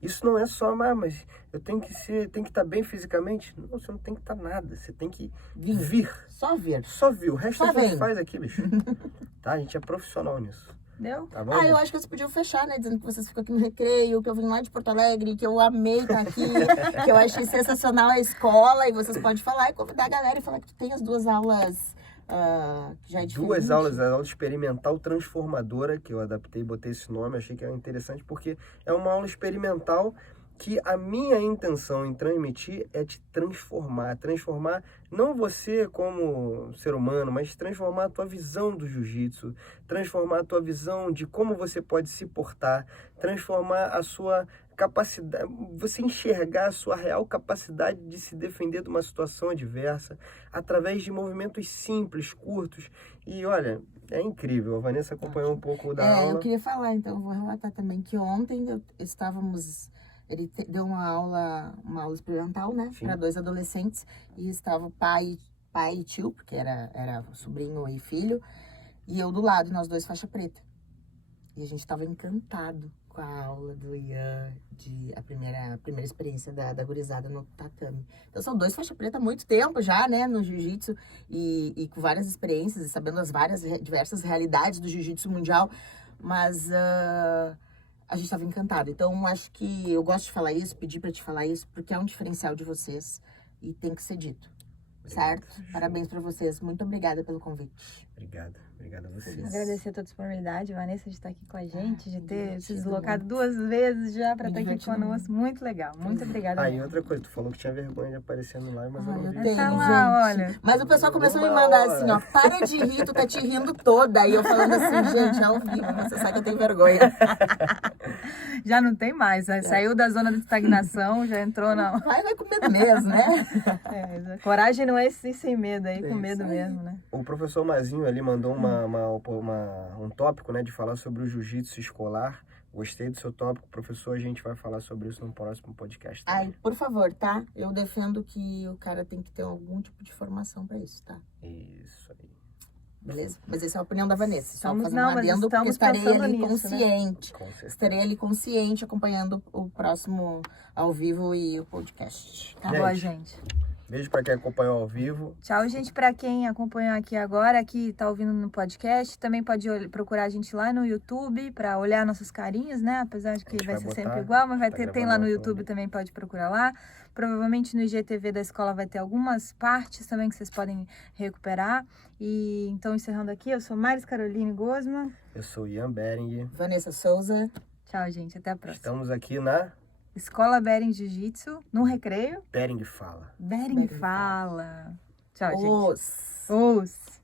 Isso não é só, mas eu tenho que estar bem fisicamente. Não, você não tem que estar nada. Você tem que vir. Só vir. Só vir. O resto Só a gente vem. faz aqui, bicho. Tá? A gente é profissional nisso. Deu? Tá bom? Eu acho que vocês podiam fechar, né? Dizendo que vocês ficam aqui no Recreio, que eu vim lá de Porto Alegre, que eu amei estar aqui, que eu achei sensacional a escola. E vocês podem falar e convidar a galera e falar que tu tem as 2 aulas que já é diferente. 2 aulas, a aula experimental transformadora, que eu adaptei e botei esse nome, achei que era interessante, porque é uma aula experimental que a minha intenção em transmitir é te transformar não você como ser humano, mas transformar a tua visão do jiu-jitsu, transformar a tua visão de como você pode se portar, transformar a sua capacidade, você enxergar a sua real capacidade de se defender de uma situação adversa através de movimentos simples, curtos. E olha, é incrível. A Vanessa acompanhou um pouco da aula. Eu queria falar, então, eu vou relatar também que ontem ele deu uma aula experimental, né, para 2 adolescentes, e estava o pai e tio, porque era sobrinho e filho, e eu do lado, e nós 2 faixa preta. E a gente estava encantado com a aula do Ian, a primeira experiência da gurizada no tatame. Então são 2 faixa preta há muito tempo já, né, no jiu-jitsu, e com várias experiências, e sabendo as diversas realidades do jiu-jitsu mundial, mas a gente estava encantado. Então acho que eu gosto de falar isso, pedir para te falar isso, porque é um diferencial de vocês e tem que ser dito. Certo? Parabéns para vocês. Muito obrigada pelo convite. Obrigado a vocês. Agradecer a tua disponibilidade, Vanessa, de estar aqui com a gente, de ter se divertido deslocado muito. 2 vezes já para estar aqui divertido conosco. Muito legal. Muito obrigada. E outra coisa, tu falou que tinha vergonha de aparecer no live, mas eu não eu vi. tenho, Tá lá, gente. olha. Mas o pessoal começou a me Uma mandar hora. assim, ó, para de rir, tu tá te rindo toda. E eu falando assim, gente, ao vivo, você sabe que eu tenho vergonha. Já não tem mais. Saiu da zona de estagnação, já entrou na. Vai com medo mesmo, né? Coragem não é ir sem medo, aí com Isso medo aí. mesmo, né? O professor Mazinho ali mandou um tópico, né, de falar sobre o jiu-jitsu escolar. Gostei do seu tópico, professor. A gente vai falar sobre isso no próximo podcast também. Ai, por favor, tá? Eu defendo que o cara tem que ter algum tipo de formação pra isso, tá? Isso aí. Beleza? Mas essa é a opinião da Vanessa. Só Estamos- fazendo não, um mas adendo, porque estamos estarei pensando ali nisso, né? consciente. Com certeza. Estarei ali consciente acompanhando o próximo ao vivo e o podcast. Tá Gente. bom, gente. Beijo pra quem acompanhou ao vivo. Tchau, gente, para quem acompanhou aqui agora, que tá ouvindo no podcast, também pode procurar a gente lá no YouTube para olhar nossas carinhas, né? Apesar de A que gente vai vai ser botar, sempre igual, mas tá tem gravando lá no lá YouTube também. também, pode procurar lá. Provavelmente no IGTV da escola vai ter algumas partes também que vocês podem recuperar. E então, encerrando aqui, eu sou Maris Caroline Gosma. Eu sou Ian Bering. Vanessa Souza. Tchau, gente, até a próxima. Estamos aqui na Escola Bering Jiu-Jitsu, no Recreio. Bering Fala. Bering Bering Fala. Tchau, gente. Os. Os.